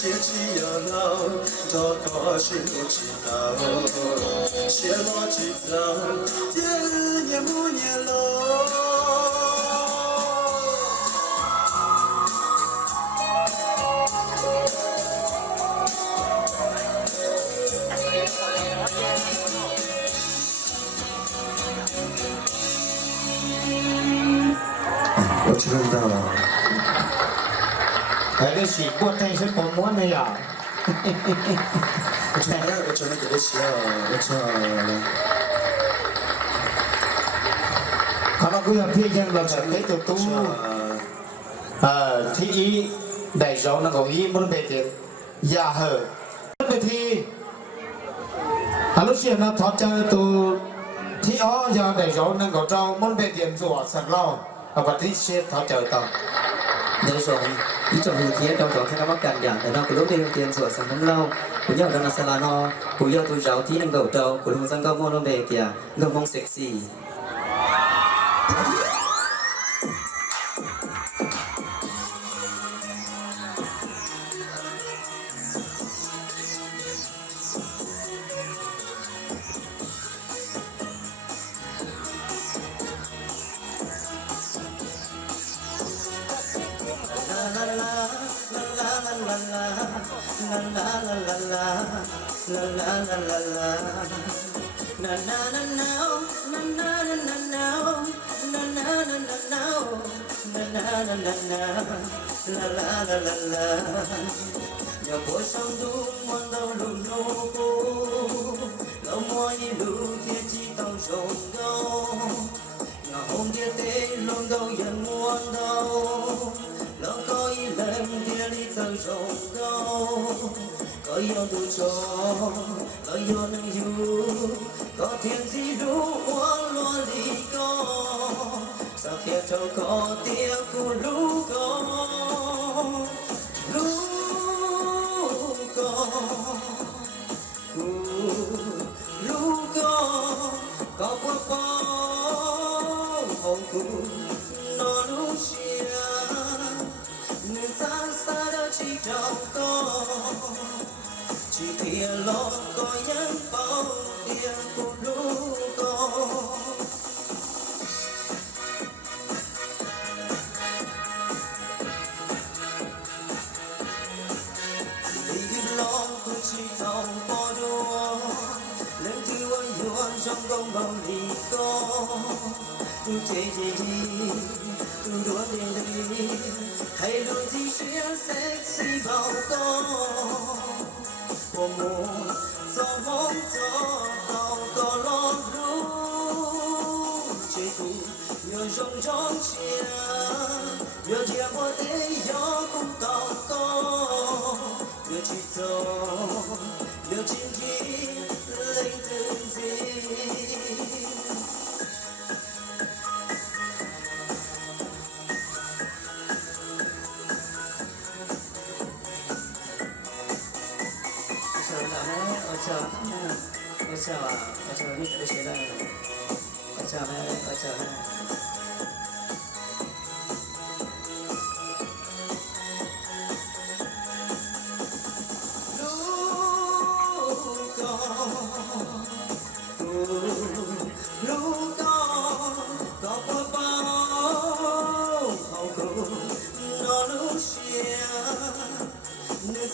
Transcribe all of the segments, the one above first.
写起要老，多高兴不知道，写落几张，天日年不年喽。我知道了。还得洗过太是不摸的呀。我真的给他写了，我知道了。Kalau aku yang pilih yang baca itu tu, ti đại giáo nó có ý muốn về tiền, ya hở, về thì, lúc xưa nó thoát cho tu, thì ó giờ đại giáo nó có trong muốn về tiền rồi sẵn lo, và tí sẽ thoát cho tao. Nếu rồi, ý trong hình thế trong đó các bác cảm nhận để nó có lúc đi tiền sửa sản phẩm lâu, cũng như là salon, cũng như tôi giáo tí năng cầu trâu, cũng hướng dẫn các môn nó về kìa, ngâm mong sexy. Nhờ cuộc sống đủ muôn đau lùm nô cô, lâu môi lù thiên chi tông sông đau. Nhờ hôm kia tê luôn đâu yên muôn đau, lâu có ý lần kia đi tông sông đau. Có yêu tu cho, có yêu nâng yêu, có thiên gì đủ hoang loạn đi có. Sao kia trâu có tiếc cô lũ có. Có qua bao hồng cụ nó lúc xia người xa xa đã chỉ trong có chỉ kia lo có những bao tiền của lúc có lý lo cũng chỉ trong bao đua lên thứ anh yuan trong công bằng đi có tu chế gì tu đua đi hay luôn gì xuyên sexy bao có mùa mùa gió bóng gió tàu có lo lúc chế tu nhờ rong rong chia nhờ chia qua thế gió cũng tàu có nhờ chỉ gió nhờ chim chim lên từng gì 어쩌 밑에 시다 어쩌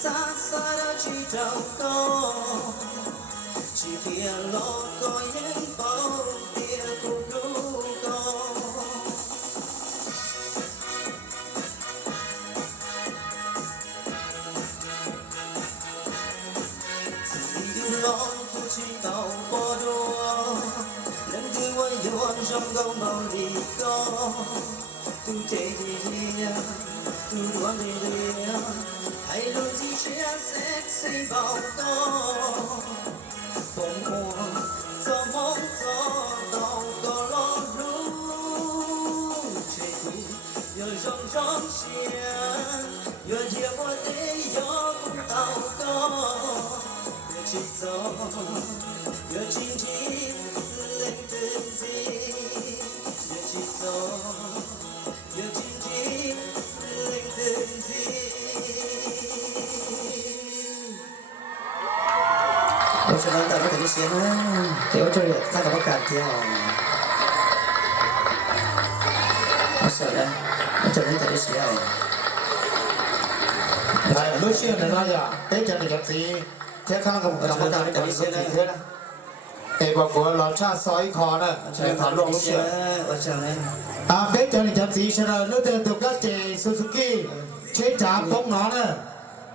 xa xa đã chỉ trong có chỉ kia lo có những bao tia của đủ có chỉ lo của chỉ tàu bỏ đua lần thứ quay yuan trong gông bao đi có tu chế gì tu đua đi hay luôn chỉ chia sexy bao có bông hoa gió bóng gió tàu có lo lúc chế tu nhờ rong rong chia nhờ chia qua thế gió cũng tàu có nhờ chỉ gió nhờ chim chim lên từng gì nhờ chỉ gió nhờ chim chim lên từng gì ฉะนั้นแต่ไม่ถึงเสียนะเดี๋ยวจะเรียกถ้ากับประกาศเที่ยวเอาเสร็จแล้วมันจะไม่ถึงเสีย Này, lúc xưa này nói là cái chân này chân gì thế khăn không làm cái cái cái gì thế này để bảo của lò cha sói khó nè để thả lông lúc xưa à cái chân này chân gì sẽ là nó từ các chế Suzuki chế trả bóng nó nè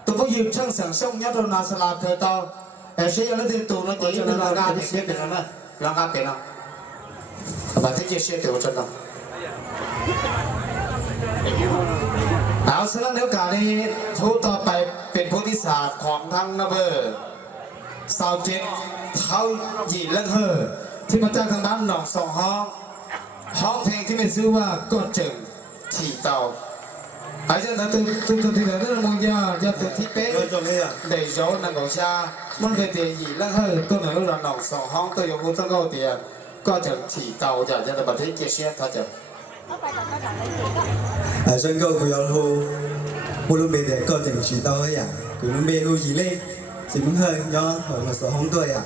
tụi có dịp chân sản sông nhá rồi nào sẽ làm thời to để sẽ nó từ tụi nó chỉ nó là ga thì sẽ bị nó nè là ga bị nó và thế chia sẻ từ chân nóเอาฉะนั้นเดี๋ยวการนี้ทูตต่อไปเป็นผู้ที่ศาสตร์ของทั้งนับเบอร์สาวเจ็ดเท้าหยีและเฮอที่มาจากทางด้านหนองสองห้องเพลงที่มีชื่อว่ากดจึงที่เตาอาจารย์นั้นตุ้มที่เหลือนั่นมองยาตุ้มที่เป๊ะได้ย้อนนังกชามันเป็นเตียหยีและเฮอตัวหนึ่งเราหนองสองห้องตัวอยู่บนต้นเก้าเตียก็จึงที่เตาจากจะประเทศเกษียณเขาจะsân câu của nhau hồ một lúc bây giờ có thể chỉ tao ấy à của lúc bây giờ gì lên chỉ muốn hơi do ở một số không tuổi à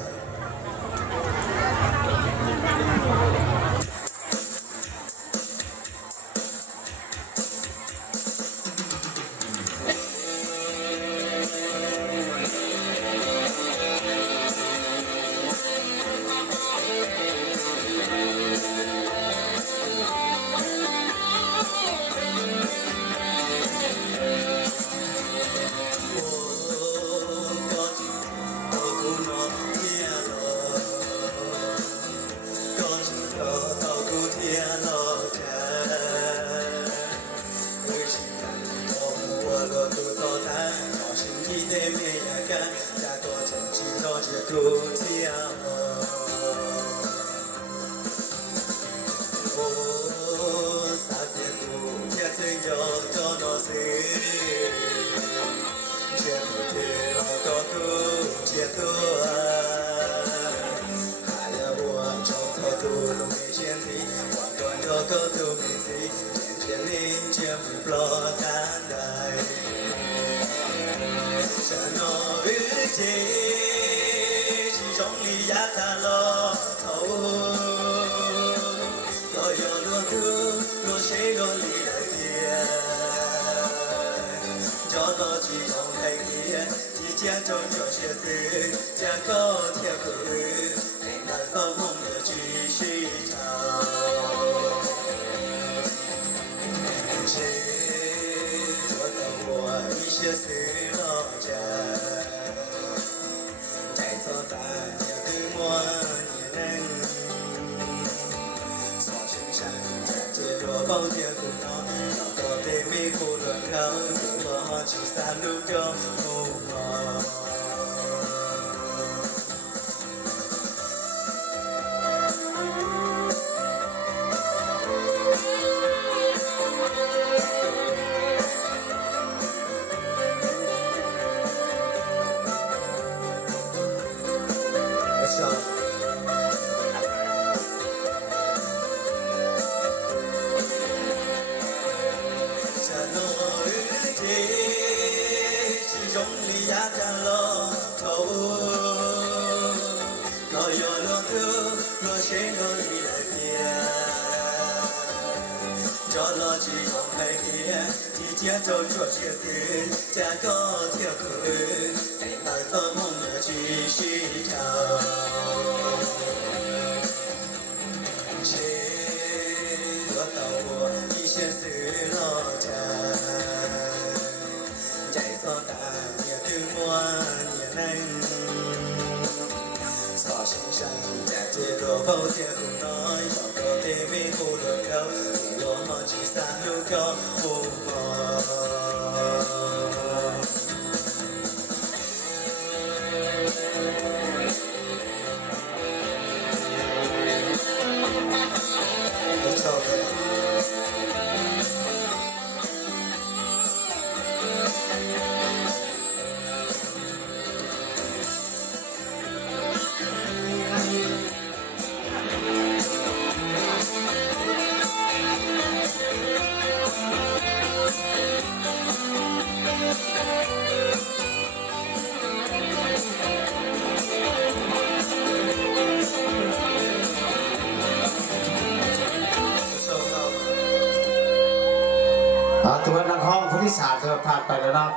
ผ่านไปแล้วนะ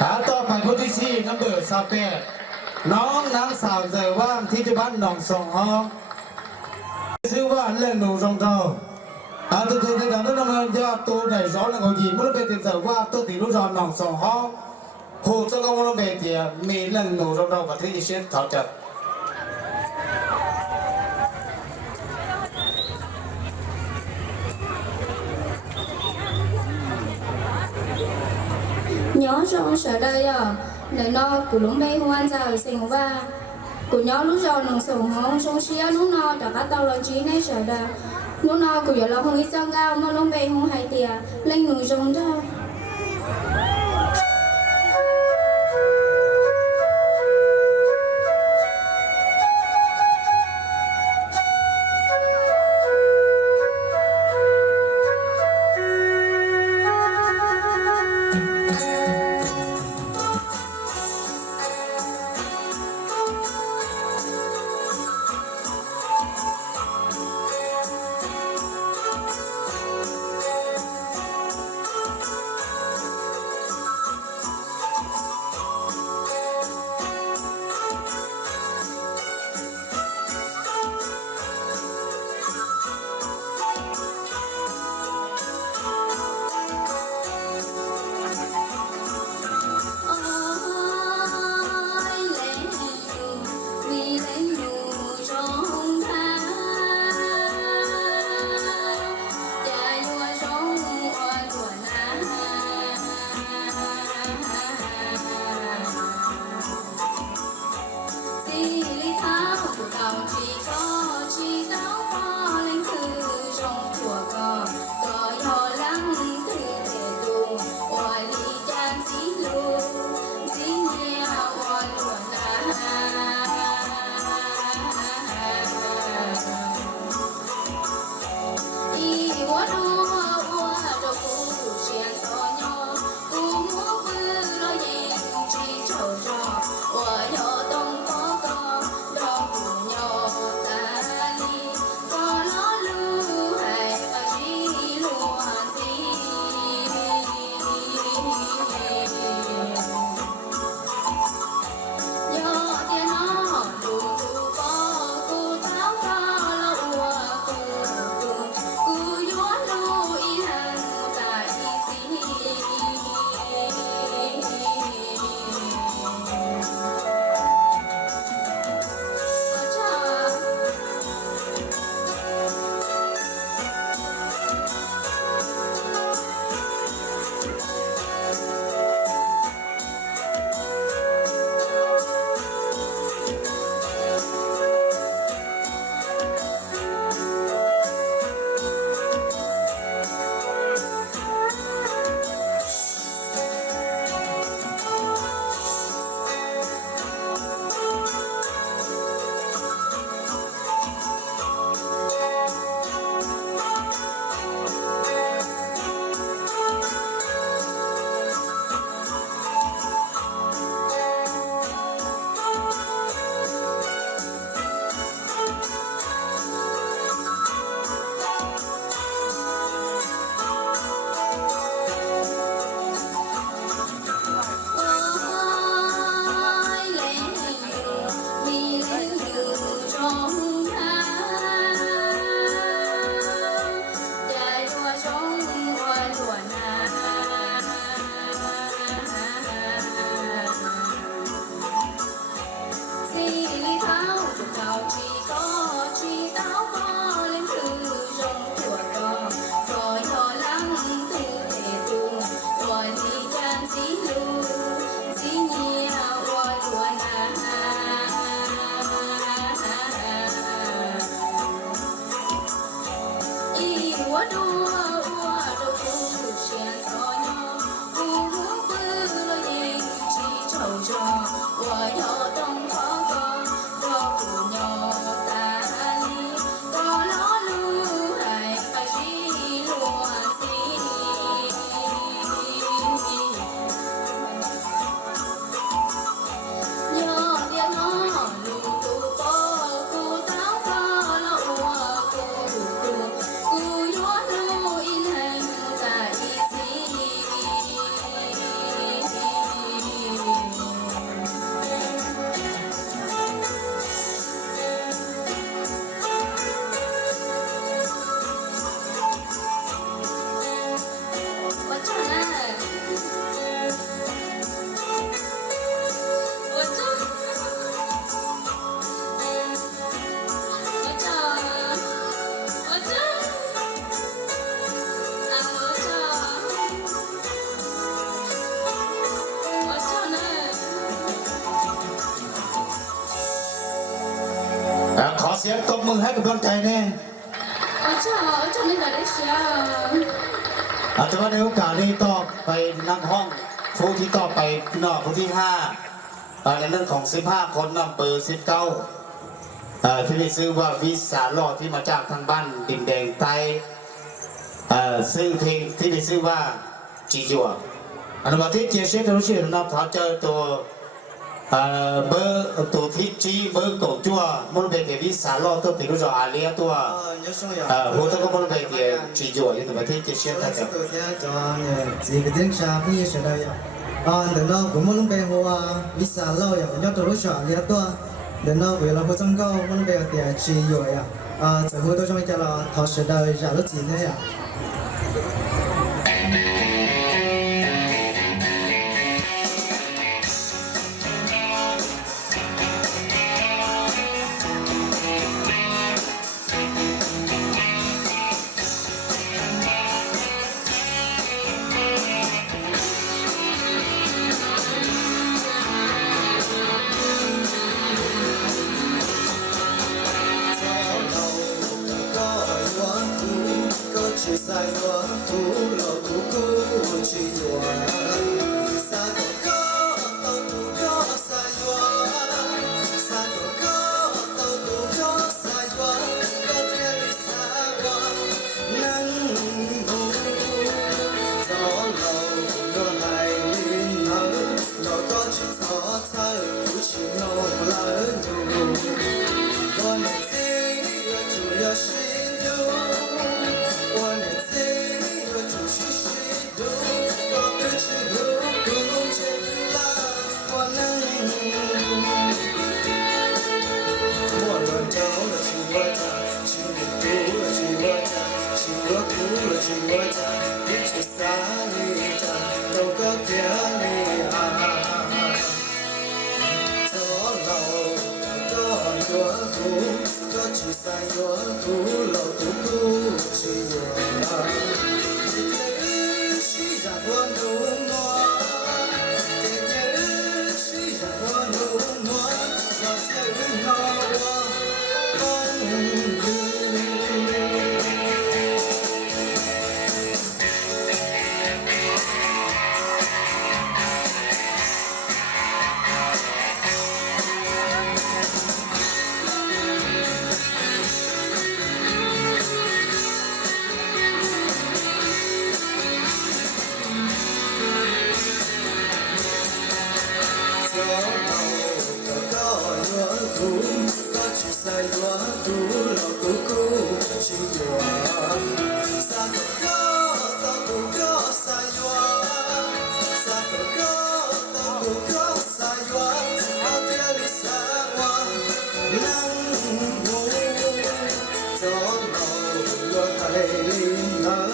หาต่อไปคนที่สี่นัมเบอร์38น้องนางสาวเจอว่างที่บ้านหนองสองห้องชื่อว่าเล่นหนูรองเท้าตัวที่ทำนั้นมันจะตัวไหนร้อนแล้วก็ยิงมันเป็นแต่ว่าตัวที่รู้ร้อนหนองสองห้องหูจะก็มันเป็นเดียมีเล่นหนูรองเท้ากับที่เช็ดเขาจัดnhớ trong sở đây à để nó của lúc bây hoan giờ sinh va của nhớ lúc giờ nông sống hông sống xía lúc nó đã bắt đầu là trí này sở đây lúc nó của giờ là không ít sao cao mà lúc bây không hay tiền lên nụ trong đó เสียงตบมือให้กำลังใจแน่ cho nên là đấy xia แต่ว่าในโอกาสนี้ต่อไปนั่งห้องผู้ที่ต่อไปนอกผู้ที่5ในเรื่องของ15คนนำเบอร์19ที่มีชื่อว่าวิสาลอที่มาจากทางบ้านดินแดงใต้ซึ่งเพลงที่มีชื่อว่าจีจัวอันนั้นที่เจียเชฟรู้ชื่อนะถ้าเจอตัวเบอร์ตัวที่จีเบอร์ตัวจัวมันเป็นวิสาลอตัวที่รู้จักอาเลียตัวหัวตัวก็มันเป็นจีจัวอยู่ตัวที่เจียเชฟ Cho นะ nên ครั sẽ บ tự theo cho nên chỉ cái tiếng cha bây giờ đây đừng nó cũng muốn bên hoa vì sao lâu rồi nhớ tôi lúc sợ liệt tôi đừng nó vì là hồ trong câu muốn bên thì chỉ rồi chỉ hồ tôi trong cái là thọ sự đời giả lúc gì thế à chỉ sai quá cũ lo cũ cũ chỉ đùa xa có tao cũ có sai quá xa có tao cũ có sai quá có thể đi xa quá nắng buồn gió lâu nó hay lên nở nó có chỉ thọ thơ cũ chỉ nông lỡ nhung còn gì chủ yếu xin đâu chỉ sai quá cũ lâu cũ cũ chỉ đùa chỉ thế chỉ ra buồn buồn hoa chỉ thế chỉ ra buồn buồn hoa nó sẽ vĩnh nó hoa con sai quá cũ lo cũ cũ chỉ đùa xa có tao cũ có sai quá xa có tao cũ có sai quá ao theo đi xa quá nắng buồn gió lâu lo hay lên nở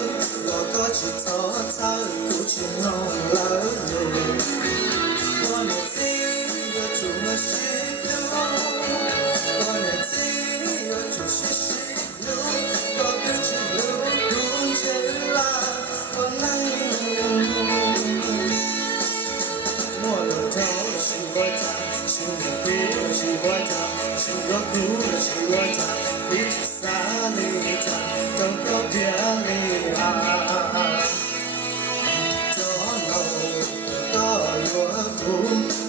lo có chỉ thọ thơ cũ chỉ nông lỡ nhung qua một tí giờ chủ mà xin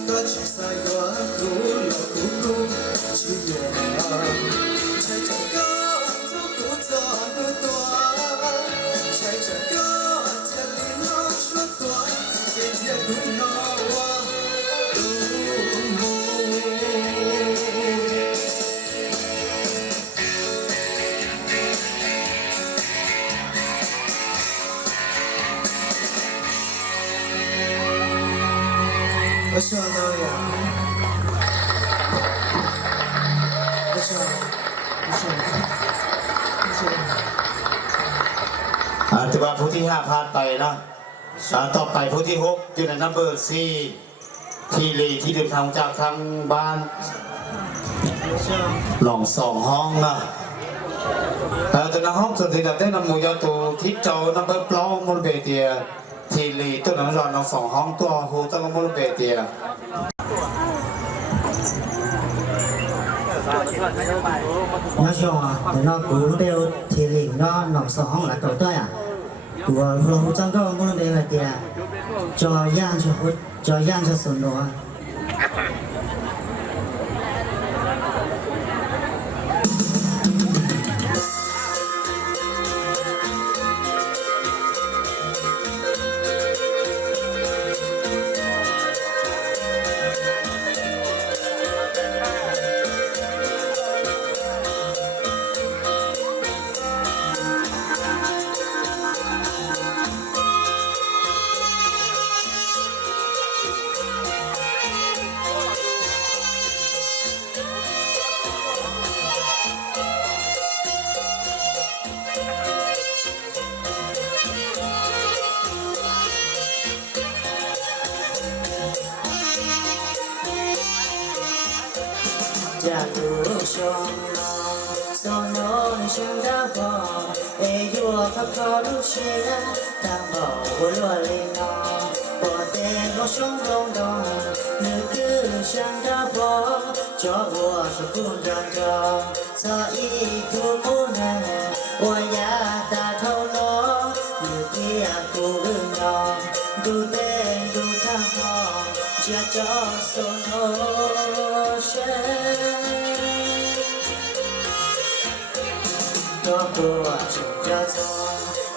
đâu chỉ sai quá cũ là cũ cũ chỉ đùa chạy chẳng có thu cũ gió nuôi toa chạy chẳng có tiền đi nó suốt toa tiền tiền cũng nó qua ở sao đâu vậy? Ở sao? Ở sao? Ở sao? แต่ว่าผู้ที่5ผ่านไปเนาะต่อไปผู้ที่6อยู่ในนัมเบอร์4ที่ลีที่เดินทางจากทางบ้านหนอง2ห้องนะแต่ในห้องส่วนที่เราได้นำหมู่ยาตูที่เจ้านัมเบอร์ปล้องมลเบเตียที่ลีตัวนั้นรอนอง2ห้องตัวหูตั้งมลเบเตีย nhớ cho để nó cú đều thì liền nó nòng sọ hông là cầu tới à của lòng trong cái muốn để là tiền cho gian cho sườn đó Cha tu sông nó sông nó sông đá bò e vua khắp khó lúc xe ta bảo của lúa lên nó bỏ tên nó sông đông đông nữ cứ sang đá bò cho vua cho cung răng cho sa y thu cô này ôi ya ta thâu nó nữ kia cô ưng nó du tên du thang họ cha cho sông nó có của chúng ta cho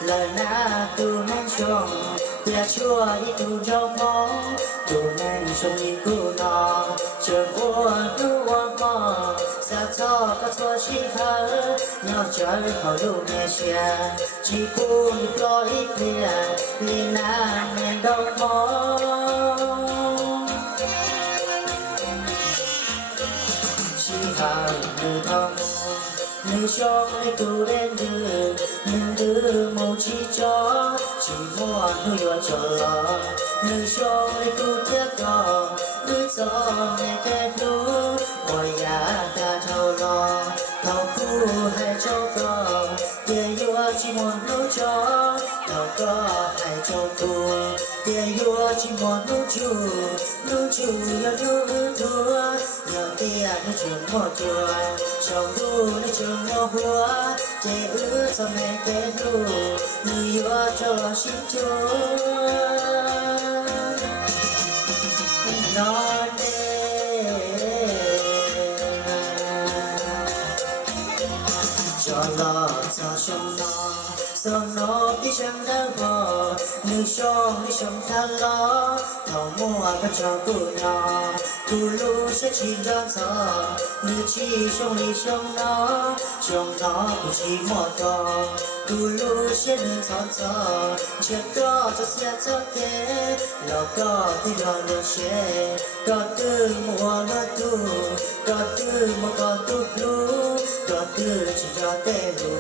lời na tu nên chồng tia chua đi tu trong mong tu nên chồng đi cứu nó trường uốn tu uốn mò xa cho các cho chi hở nhau chơi họ đủ nghe chia chỉ cu đi lo ít tiền đi na men đâu mong chỉ hở từ thong nữ cho lấy tu đến đưa nữ màu chỉ cho chỉ mua nữ yo cho nữ cho lấy tu thiết cò nữ cho nghe cái tu ôi ya ta thâu lo thâu cu hay cho cò tiền yo chỉ muốn nữ cho thâu cò hay cho cu tiền yo chỉ muốn nữ chủ yo nữ thua nhờ tiền nữ trường một chùa trong tu nữ trường một hùa chế ư cho mẹ cái tu nữ yo cho lo xin chúa nó cho lo cho sông nó đi chẳng đã bỏ nữ sông tha lo thầu mua các cho cụ nhỏ tu lu sẽ chỉ cho thọ nữ chi sông nó cũng chỉ một to tu lu sẽ nữ thọ chết có cho xe cho kế lo có thì lo được xe có tư mua nó tu có tư mua có tu lu có tư chỉ cho tê lu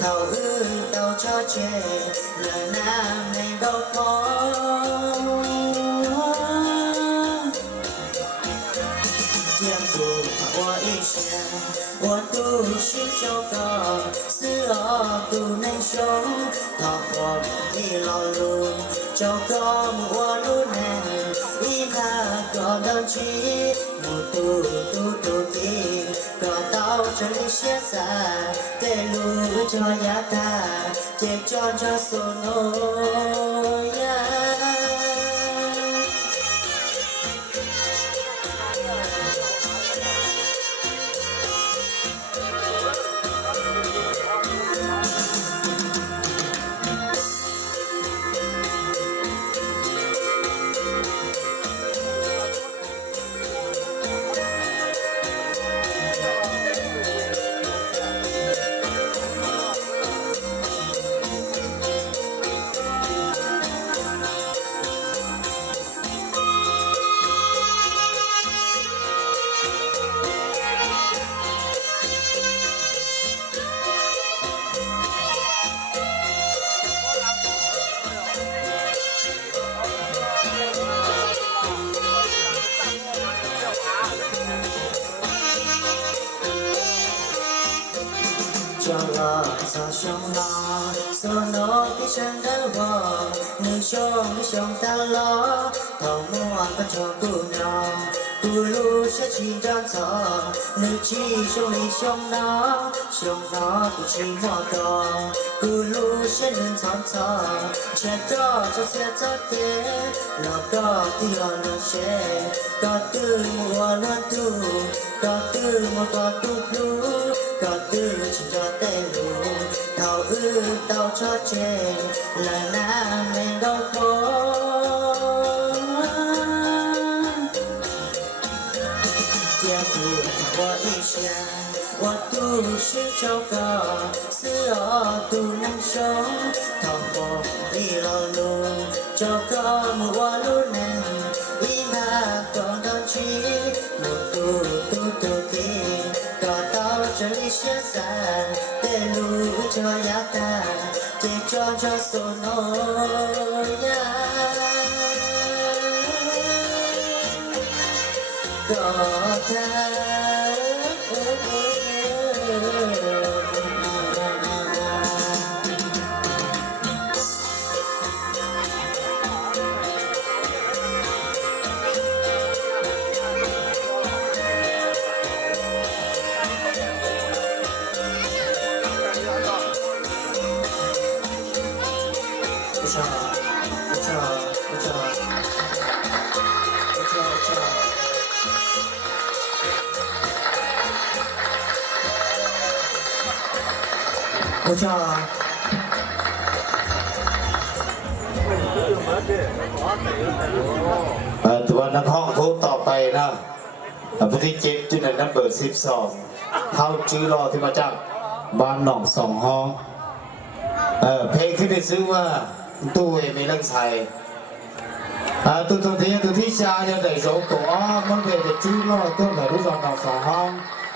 thầu ư đâu cho chê lời nam này đâu có tiêm tu qua ít xe qua tu xin cho có xưa tu nên sống thọ còn đi lo luôn cho có mua luôn nè đi là có đâu chi một tu ti có tao cho đi xe xa tê lu cho giá ta chế cho số nô ya cho lo cho sông nó đi chẳng đã bỏ nữ sông ta lo thầu mua các cho cụ nhỏ tu 咕噜下起长草，你起胸里胸脑不起莫高，咕噜下人草草，切到就切到的，老高的要能学，高的我能读，高的我高读读，高的请着带路，头到车前，来南没高坡。我一下，我都是找个四二都能手，头发一老路，找个木瓦路能，一那刚刚去，木都的，搞到这里下山，带路这呀干，这叫索诺呀。高台。我叫ตัวนักห้องทุกต่อไปนะผู้ที่7จุดนัมเบอร์12เขาชื่อรอที่มาจากบ้านหนองสองห้องเพลงที่ได้ซื้อว่าตู้มีเรื่องไทยตัวที่ชาจะได้ร้องตัวมันเป็นจะชื่อรอตัวไหนรู้จักหนองสองห้อง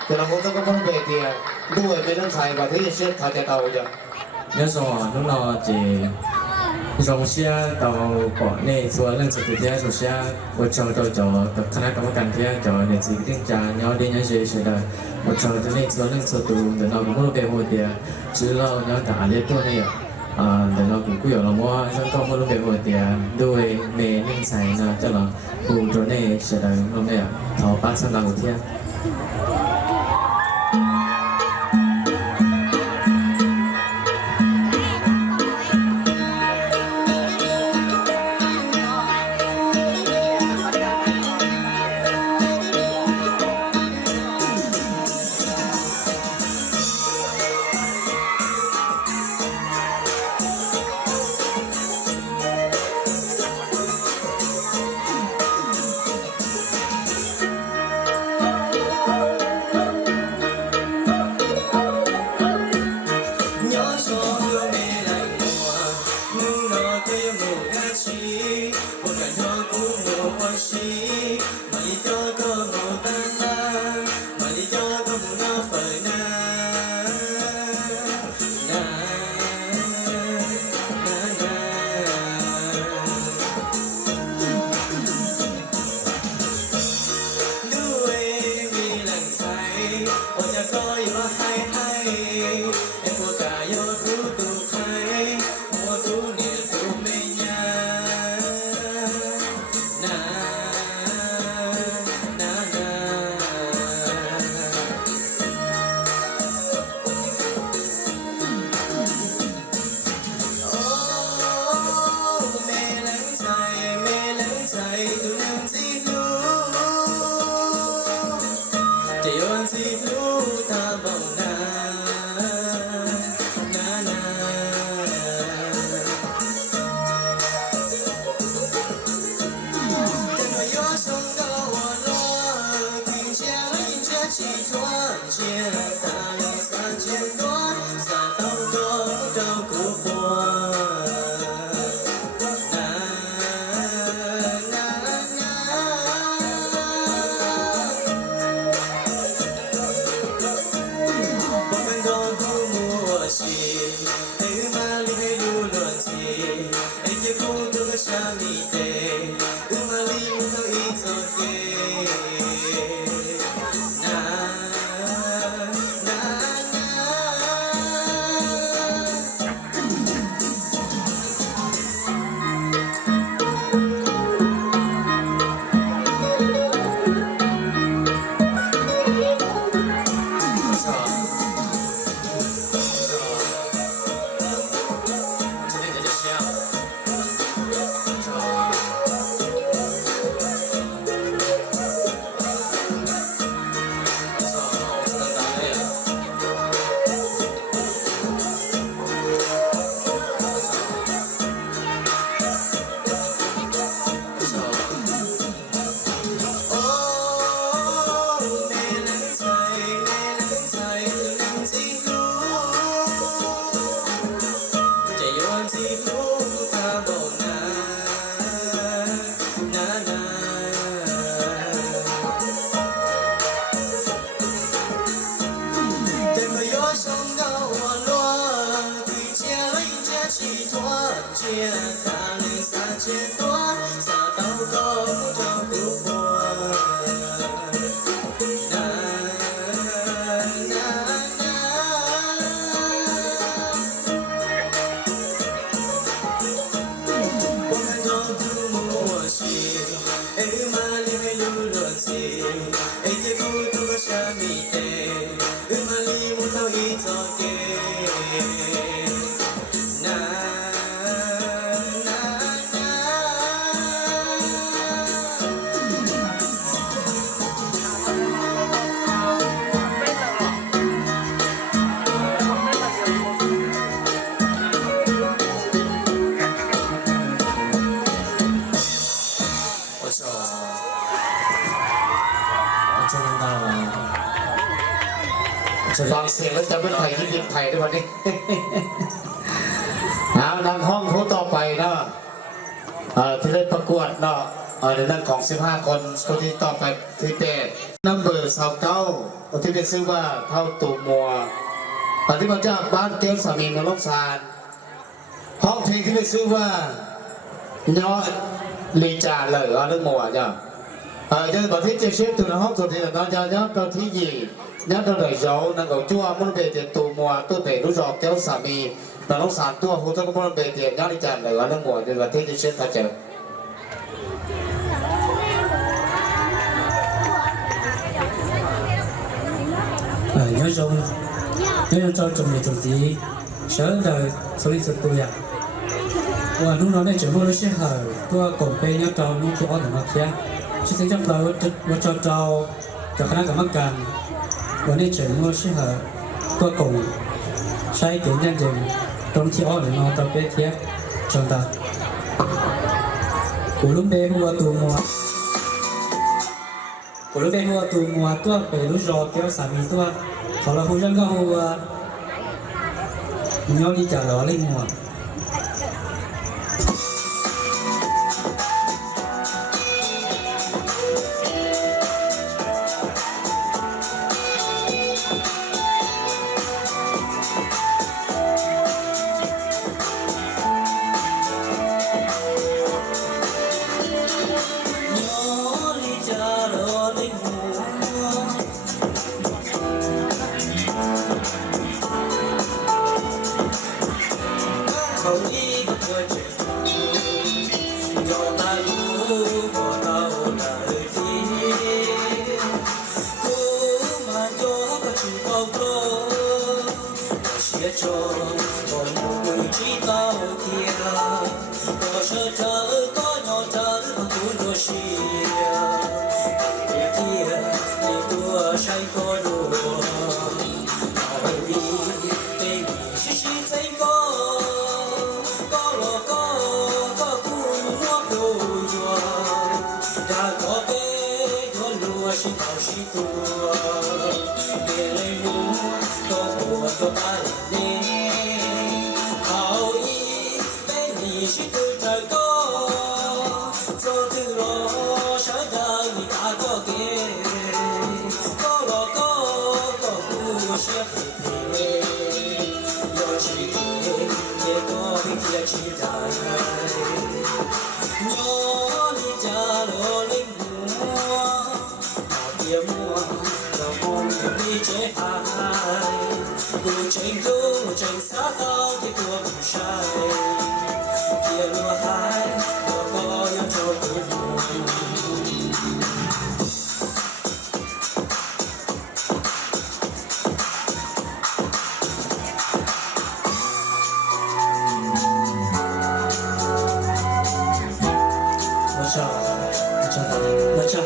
แต่เราก็ต้องเป็นเดียวด้วยมีเรื่องไทยกับที่เช็ดเขาจะเอาจ้ะ那时候啊，侬老姐，从小到国内做认识的天，从小我找到คณะกรรมการที่จะในสิ่งที่จะย้อนเรียนเฉยๆได้我找到那做认识的，等到我们被我的，知道要打猎多那样。等到กู有了我想到我们被我的ด้วยเมนิ่งใส่นะจะเรากูตัวนี้เฉยๆเราเนี่ยทอปักสันดาวเทีย chế toán xa tao có muốn cho cứu qua na na na quang anh cho cứ mua gì ấy mà li hay lưu lượt gì ấy thì vui tôi có xa mi tê ấy mà li muốn tao ít cho kê na na na ôi trời cho nên tao cho ฟังเสียงแล้วจะเป็นไทยที่เป็นไทยด้วยวันนี้ เอานำห้องผู้ต่อไปเนาะที่ได้ประกวดเนาะในเรื่องของ15คนคนที่ต่อไปที่เป็นนัมเบอร์29ที่เป็นชื่อว่าเท่าตูมัวที่มาจากบ้านเตี้ยวสามีนรกซานห้องเพลงที่เป็นชื่อว่าย้อลีจาเลยเรื่องมัวจ้ะจะบอกที่จะเชื่อตัวห้องสุดที่เราจะย้อนตัวที่ยี่ย้อนตัวไหนโจ้นั่งกับจั่วมันเป็นเด็กตูมัวตัวเป็นรู้จอกเตี้ยวสามีนรกซานตัวหัวตัวก็มันเป็นเด็กย้อนลีจาเลยเรื่องมัวจะบอกที่จะเชื่อถ้าเจอnhớ cho chồng này chồng gì sợ đời số đi sự tôi à và lúc đó này chỉ mua nó sẽ hở tôi còn bên nhớ cho nó thì ở được mặt kia chỉ sinh trong đầu tôi cho khả năng cảm giác cần và này chỉ mua sẽ hở tôi cùng sai tiền nhân dân trong thì ở được nó tao biết kia trong ta của lúc bé mua tù mua của lúc bé mua tù mua tôi về lúc rồi kéo sả mì tôi họ là hồ dân có hồ nhau đi trả lỡ lên mùa nhớ đi cha lỡ linh hồn không đi có cười chuyện do taรู้của tao đời gì cố mà cho có chỉ bao tô chia cho còn một người chỉ tao kia có sợ chờ có nhỏ chờ có cuốn đôi xìa kia để tua say có đùa nào đi baby chỉ thấy có lo có cuốn mua đồ dùa đã có bé có lúa xin tao xin tua để lấy lúa có bùa có ta lên hào ý bé đi xin tôi trời có cho thứ lo sợ đời người ta có ghê có lo có cuốn xếp về do chỉ để có biết là chỉ dài nhớ đi cha lo lên mùa họ kia mua rồi mong đi chế ai cứ tranh xa tao thì tua cũng sai kia lúa hai có nhau cho tôi Macam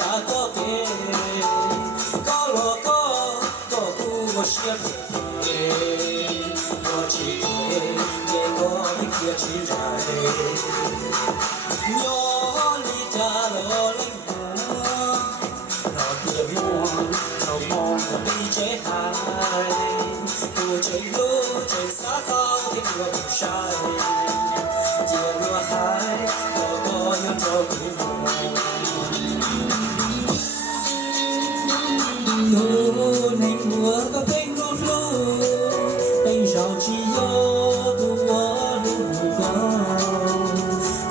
ตาก็เกก็รอก็กูว่าเชียร์เกก็จีเกก็ไม่เกียร์ชิ้นใจย้อนลีจารอเล่นหัวรอเกียร์มัวเขามองก็ไม่ใจหายกูใจรู้ใจสาเขาที่กลัวผู้ชายเจียรัวหายก็ยังรอกูดูในหัวก็เป็นรูเป็นเราที่ยอตัวรู้ก็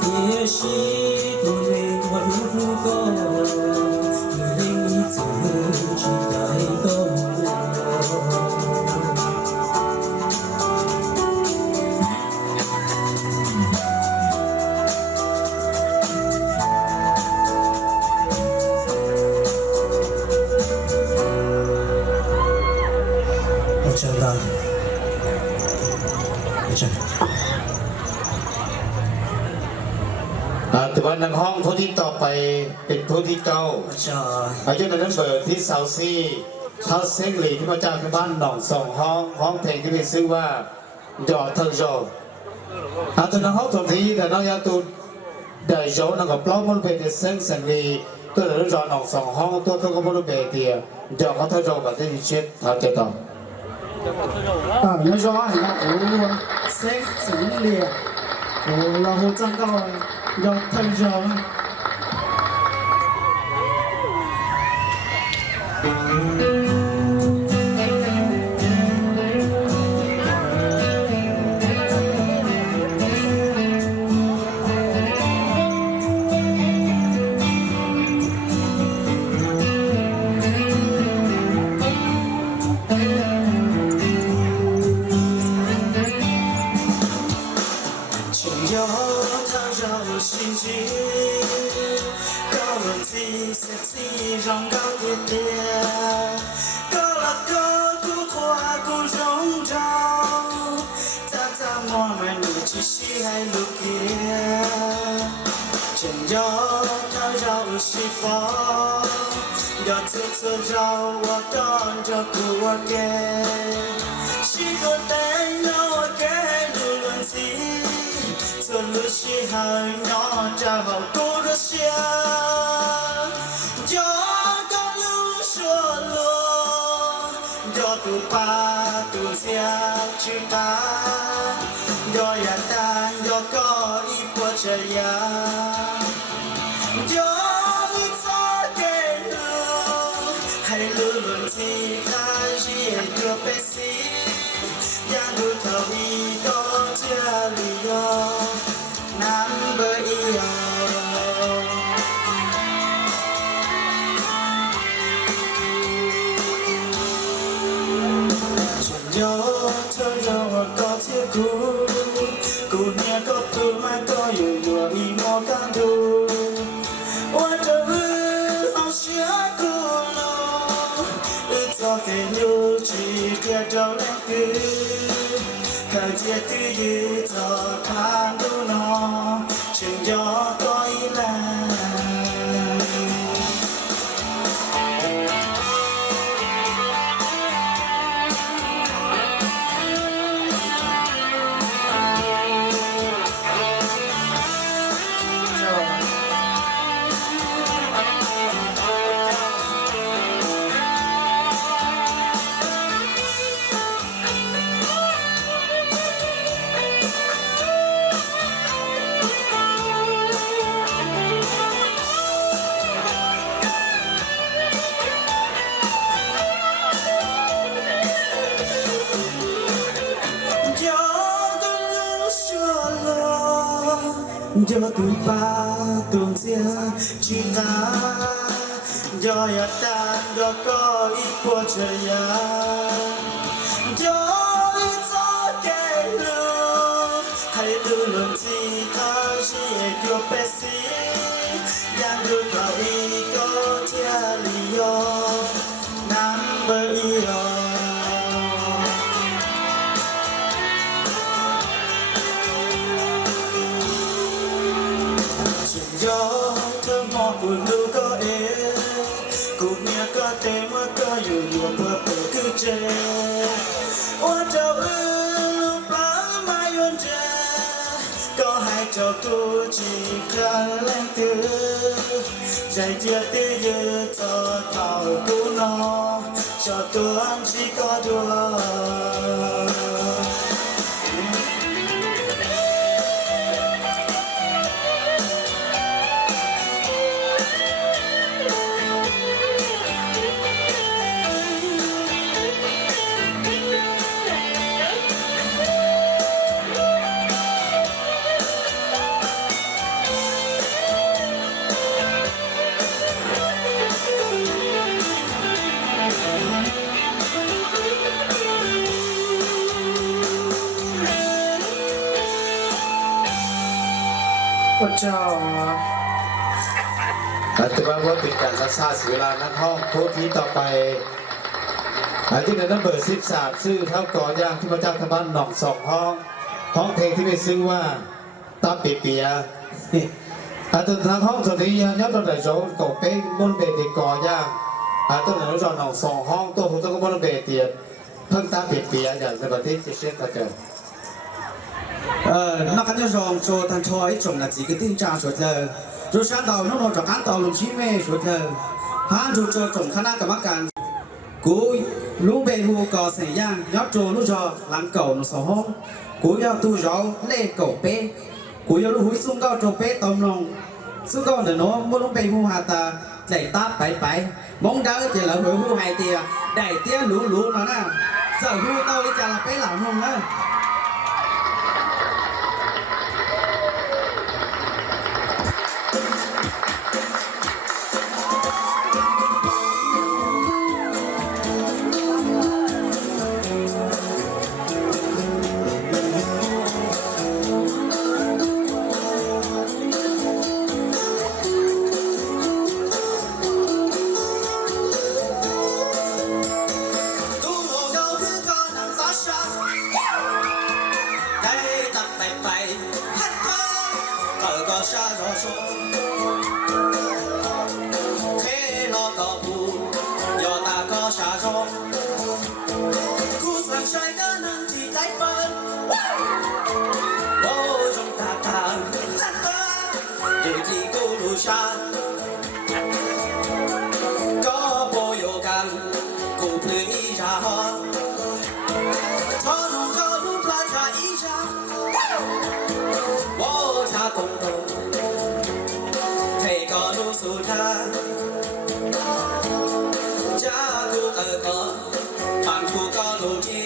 也是多美多如果你走去带动我真的真แต่ว่านังห้องผู้ที่ต่อไปเป็นผู้ที่เก้า จะ อายุนั้นเบิร์ที่เซาซี่เขาเซ็งหลีที่มาจากที่บ้านหนองสองห้องเพลงที่มีชื่อว่าหยอดเธอโจตัวนังห้องตรงที่แต่น้องยาตูได้โจนังกับปล้องมันเป็นเซ็งเซ็งหลีตัวเรื่องหนองสองห้องตัวเขาก็ไม่รู้เบเตียหยอดเขาเธอโจแบบที่เช็ดเขาจะต่อ你说你看我谁整理，我然后长高要太高了。让高一点，高了高度跨过笼罩，咋我们一起西海路边，真要他绕西方，要次绕我跟着苦我给，西个带让我给路轮起，做路西海让着好过的下。cho con lưu xua lúa cho tụ ba tụ xe chữ ta cho nhà ta cho có ít bữa trời ya cho ít gió kề lưu hay lưu luận gì ta chỉ đưa bé xí nhà lưu thầu đi có chia lý do nam bơi yêu nhớ thơ nhau có thiết cũ nghe có thư mà có yêu yêu ý mò can thu oan trở hư họ xia cũ lo ư cho kẻ như chỉ kẻ trâu lên cứ khởi chia tư dư cho than đu nó chừng gió có ý là do tu ba tu chia chỉ ta do ya ta do có ít qua trời ya do ít gió kề lưu hay lưu luận gì ta chỉ cho bé xí yang lưu vào đi có chia lý do nam bơi yêu gió thơm ngọt của lưu có ế ว่าเจ้าลูกปลามาโยนเจก็ให้เจ้าตัวจีกันแรงตื้อใจเดียวตื้อยืดต่อเท่ากูนอชอบตัวอันจีก็ตัวพระเจ้า แต่ว่าว่าเป็นการรักษาเวลานักห้องโทษที่ต่อไปที่ในนัมเบอร์13ชื่อเท่าก่อย่างที่มาจากทบ้านหนองสองห้องเพลงที่มีชื่อว่าตาเปียตัวทางห้องสตียัดตัวไหนโจกบเป็นบนเบติก่อย่างตัวไหนเราหนองสองห้องตัวผมต้องบนเบติเพิ่งตาเปียอย่างในประเทศเชียงตะเกียบนักการรองโจทันทอยจงนัดจีกติ้งจ้าสุดเลยรู้ชันดาวน้องเราจากการต่อลุงชิเม่สุดเลยฮานจูโจจงคณะกรรมการกูลุงเบฮูก่อเสียงยอดโจลุจอหลังเก่าหนุ่มสองห้องกูยอดตู้เจ้าเล่เก่าเป๊กูยอดลุงหุยซุ่มเก่าโจเป๊ตอมนงซุ่มเก่าเดี๋ยวน้องมุลุงเบฮูหาตาใจตาไปมองดาวจะเหลือหัวหูหายเตียได้เตี้ยหลูๆนะนะเสือหูเต้าลิจะละเป๊หลังนงนะก็โบโยกันกูเพลืออีชาฮอทอนุ่งก็รู้ปลาชาอีชาโบชาตรงเทก็รู้สุดาจ้ากูก็ปังกูก็รู้จี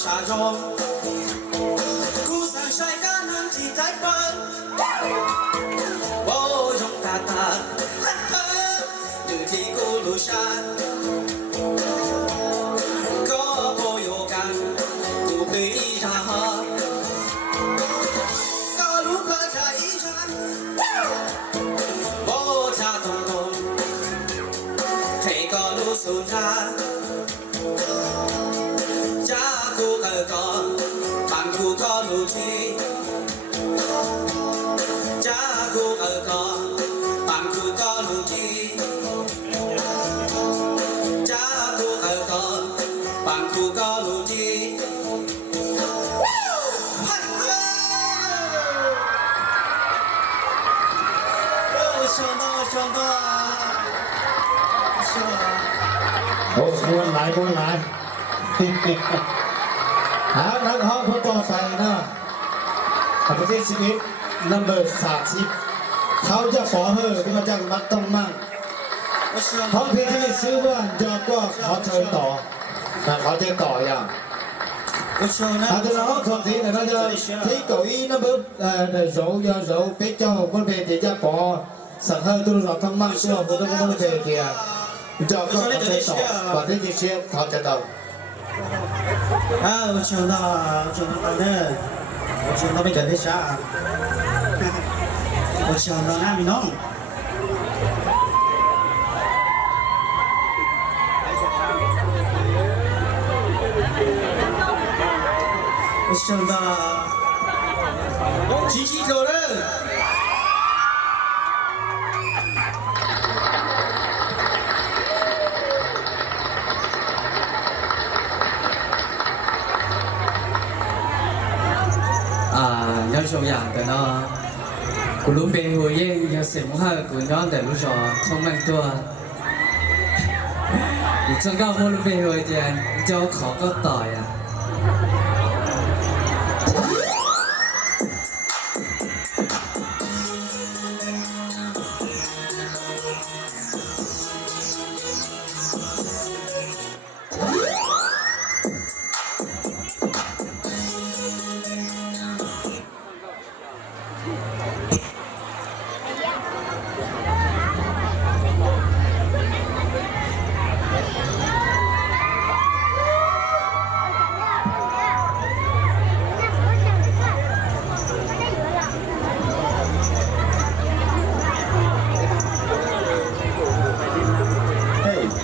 沙中，孤山晒干能记在本，我用大大，绿地咕噜山，个波有干，不配一场哈，高路可差一场，我差东东，黑高路苏扎。bằng khu có lũ chi cha khu ở có bằng khu có lũ chi cha khu ở có bằng khu có lũ chi Ôi, buôn lạiนักห้องคนต่อไปนะประเทศชีวิตนัมเบอร์30เขาจะขอเฮอที่มาจากมัดต้องมั่งห้องเพลงที่ซื้อว่าจะก็ขอเชิญต่อเขาจะต่ออย่างอาจจะน้องคนที่เนี่ยเราจะที่เก้าอี้นัมเบอร์rượu biết cho con về thìจะขอสั่งเฮอตัวเราต้องมั่งช่วยคนต้องคนvề kìa cho có thể tỏ và thế thì sẽ thọ trận đầu à chiều nào đấy chiều nào bây giờ đi xa chiều nào nam mình nó chiều nào chỉ rồi đấy nhớ trong nhà cái nó của lúc bé hồi yên nhớ xem hoa của nó để lúc đó không mang tua trong các môn lúc bé hồi thì cho khó có tỏi à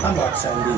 Ăn bạc sang đi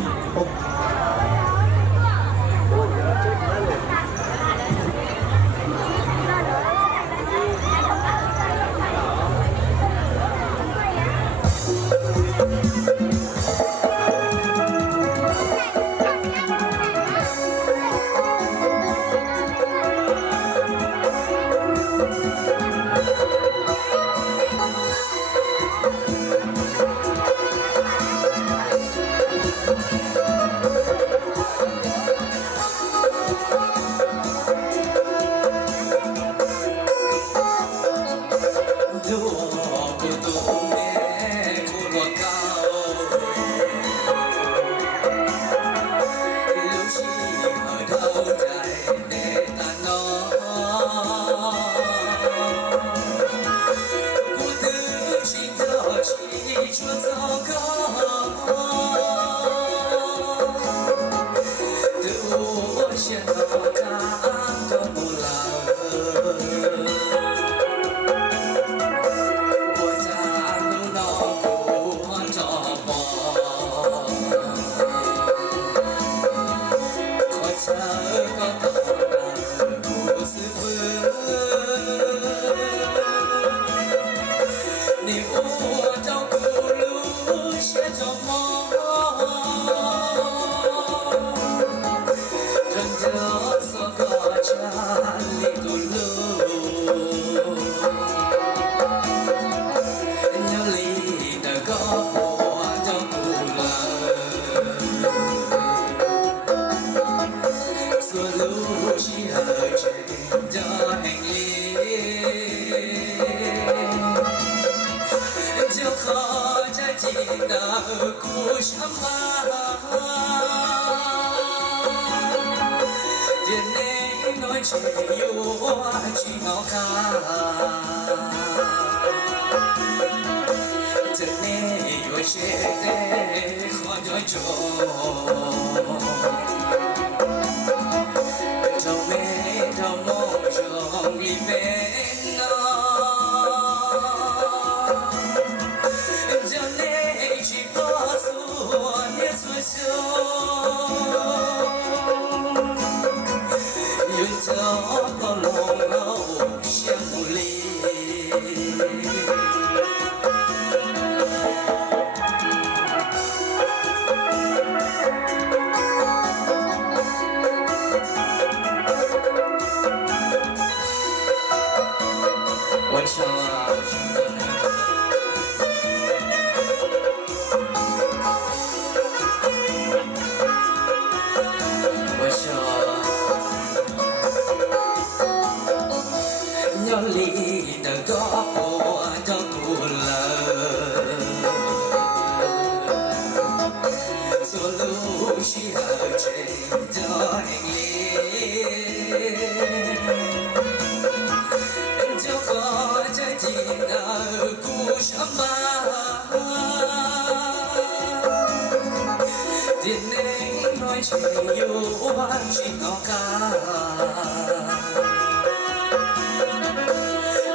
情有我去高咖，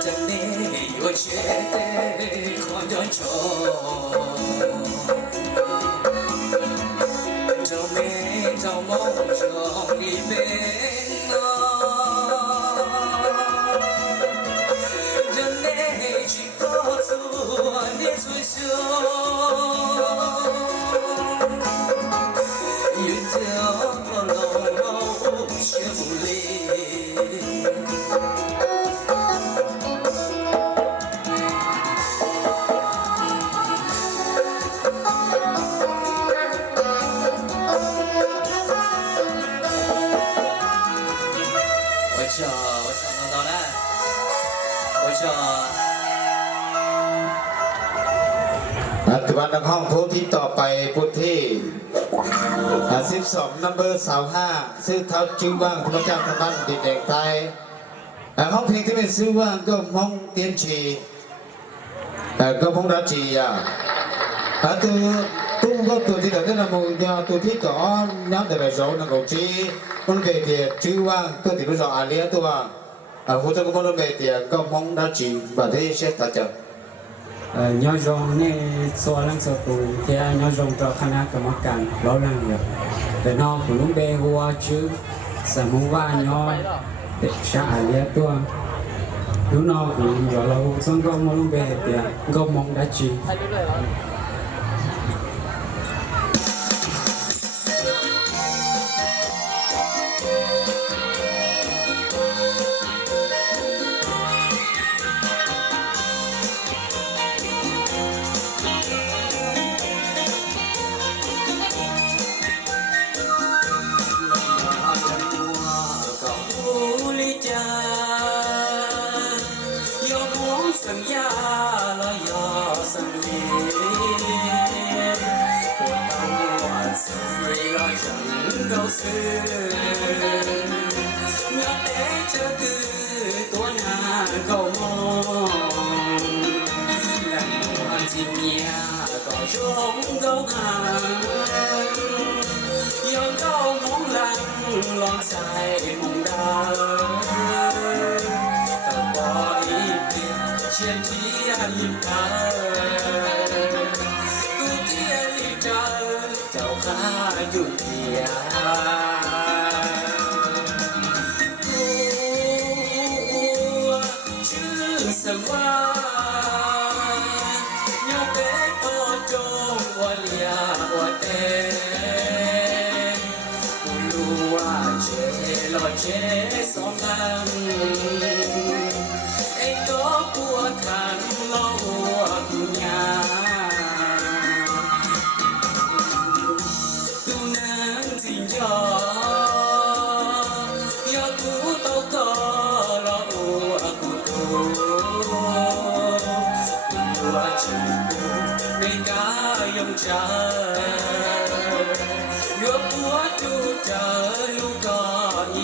真的有觉得看着愁，皱眉皱梦中一杯浓，真的去告诉我的追求。ปัจจุบันนักห้องผู้ที่ต่อไปผู้ที่12 number 25ซึ่งเขาชื่อว่างพระเจ้าทางบ้านดินแดงไทยห้องเพลงที่เป็นชื่อว่างก็ห้องเตียนชีก็ห้องรัชชีตัวตู้ก็ตัวที่เดินนำมือยาตัวที่ก่อนย้ำแต่ละโซนนักของชีมันเป็นเดียชื่อว่างตัวที่รู้จักอาเลียตัวผู้ที่ก็มันเป็นเดียก็ห้องรัชชีประเทศเชตเจ้าnhớ rong nè xóa lăng sờ tù thì nhớ rong cho khán giả cầm cản lâu lăng được để nó cũng lúc đây hoa chứ sản mông va nhớ để trả liệt tua lúc nó cũng giờ lâu xong có mong lúc đây thì có mong đã chi nhớ để cho cứ tua na cầu mong làm hoa chim nhà có trống câu hàng yêu câu mong lăng lon dài mong đau tao bỏ im trên chi im thở cứ tia đi trời chào khá vui kia sân hoa nhau bé to trông hoa lia hoa tê lúa chế lo chế song ngăn anh có của thằng lo hoa nhà tu nắng tình gió gió cũ tao có lo hoa dòng trời nước của chu trời luôn có ý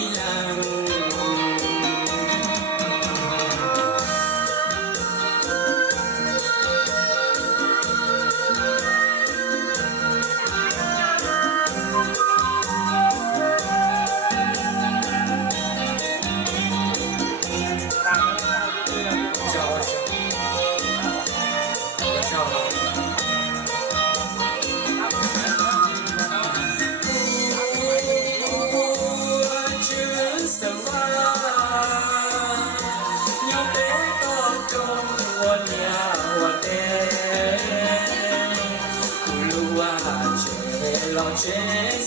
lặng chế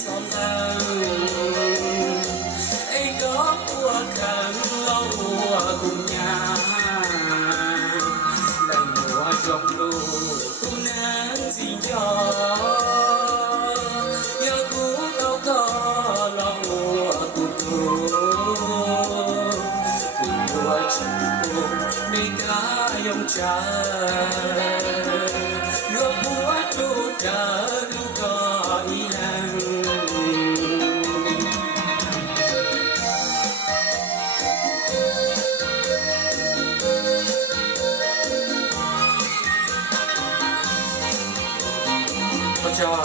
sóng ngân ấy có của khăn lo mùa cùng nhà lần mùa trong lù tu nắng gì gió gió cũ đâu có lo mùa cùng tu cùng mùa trong lù mình cá dòng trời nước mùa tu trời cho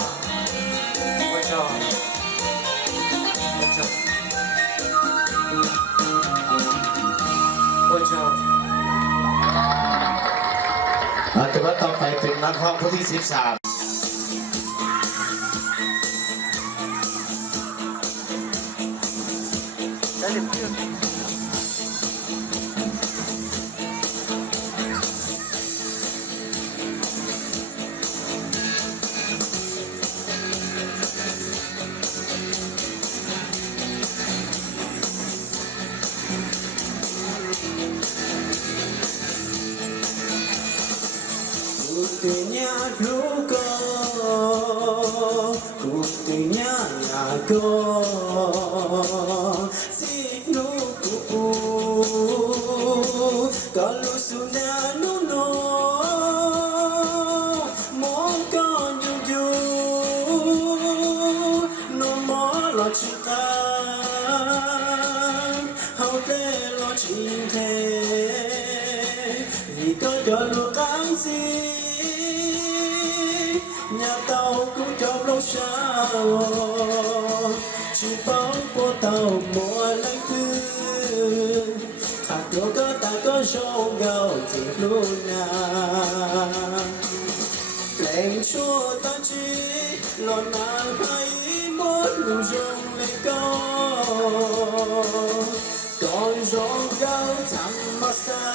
นักห้องผู้ที่13Kutunya luka, kutunya naga, sinuku kalau sudah nuno, mohon jujur, nomor lo cinta, hau lo cinta, vì có cho luôn căng gì. Nhà tàu cũng cho lâu sao chỉ bóng của tàu mỗi lần thứ thà có ta có sâu gạo thì luôn nào lệnh chúa ta chỉ lo nàng hay muốn lưu rong lên còn rong gạo thằng mà xa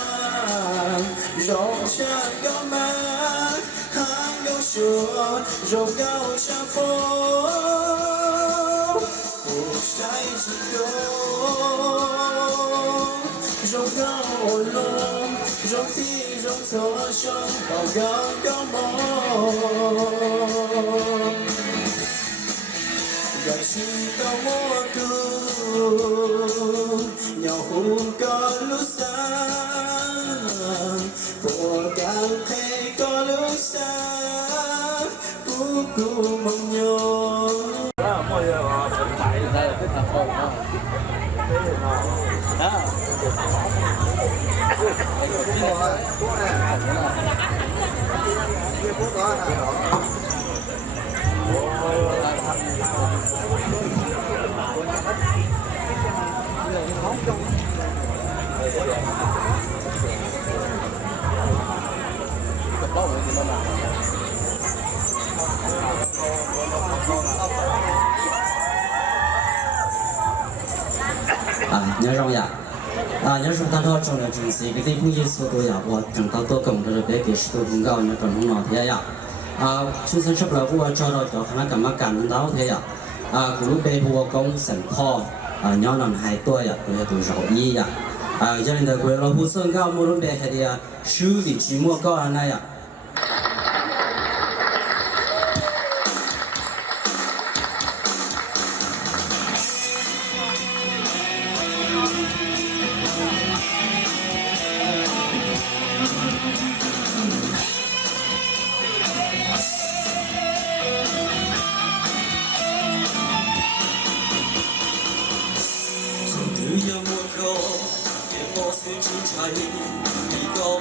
rong cha gạo mà rong gạo cha phố cuộc trái chỉ có rong gạo lông rong phi rong gió trong bao gạo có mòn gạo chỉ có một tu nhau hùng có lúc sáng của càng thấy có lúc sáng cu mong nhớ nhớ rong ya nhớ rong ta thôi trong là chúng sĩ cái tình yêu số tôi ya và chúng ta tôi cộng với bé cái số cũng cao nhớ trong nó thế ya chúng sinh sắp là vua cho rồi cho khả năng cảm giác cảm đó thế ya của lúc bé vua công sản kho nhớ lần hai tuổi ya tôi tôi rõ ý ya cho nên là quê là vua sơn cao mua lúc bé thì sư vị trí mua cao là này ya Hãy subscribe cho kênh Ghiền Mì Gõ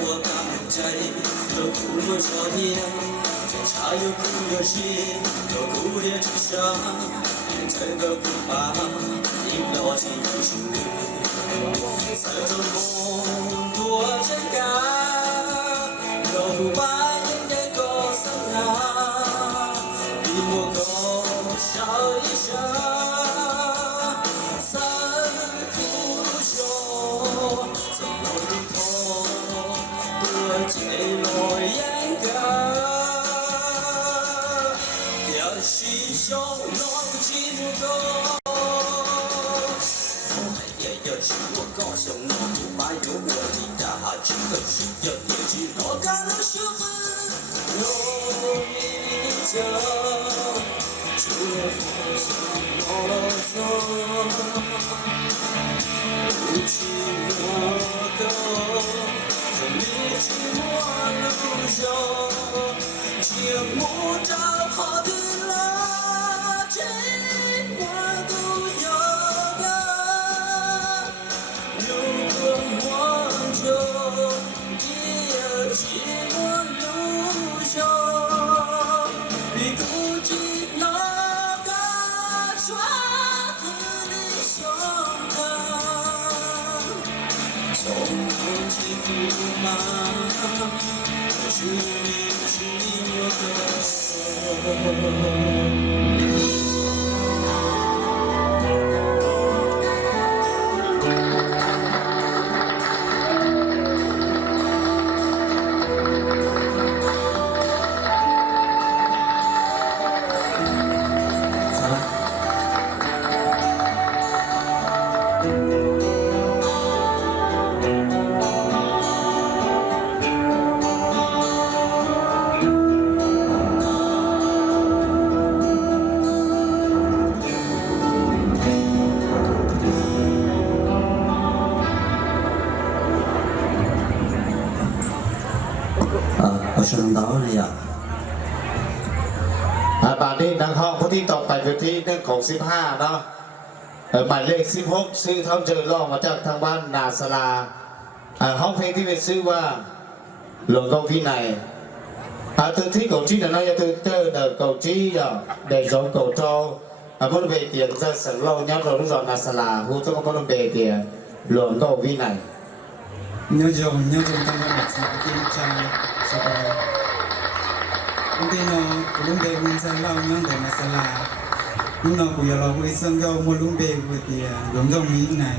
để không bỏ lỡ những video hấp dẫn 我是领导那样。 บาทนี้นักห้องผู้ที่ต่อไปเป็นที่1ของ15เนาะหมายเลข16ซื้อเท่าเจอล่องมาจากทางบ้านนาสลาห้องเพลงที่เป็นชื่อว่าหลวงcầu Phi này từ thi cầu chi là nói từ từ đầu cầu chi để giống cầu trâu muốn về tiền ra sẵn lâu nhau rồi lúc rồi là sà là hú tôi có về tiền luồng cầu Phi này nhớ dùng tăng ra một sự kim trai sau đó công ty nó cũng luôn về mình sang lâu nhau để mà sà là lúc nào cũng giờ là vui sân cầu mua luôn về với tiền luồng cầu Mỹ này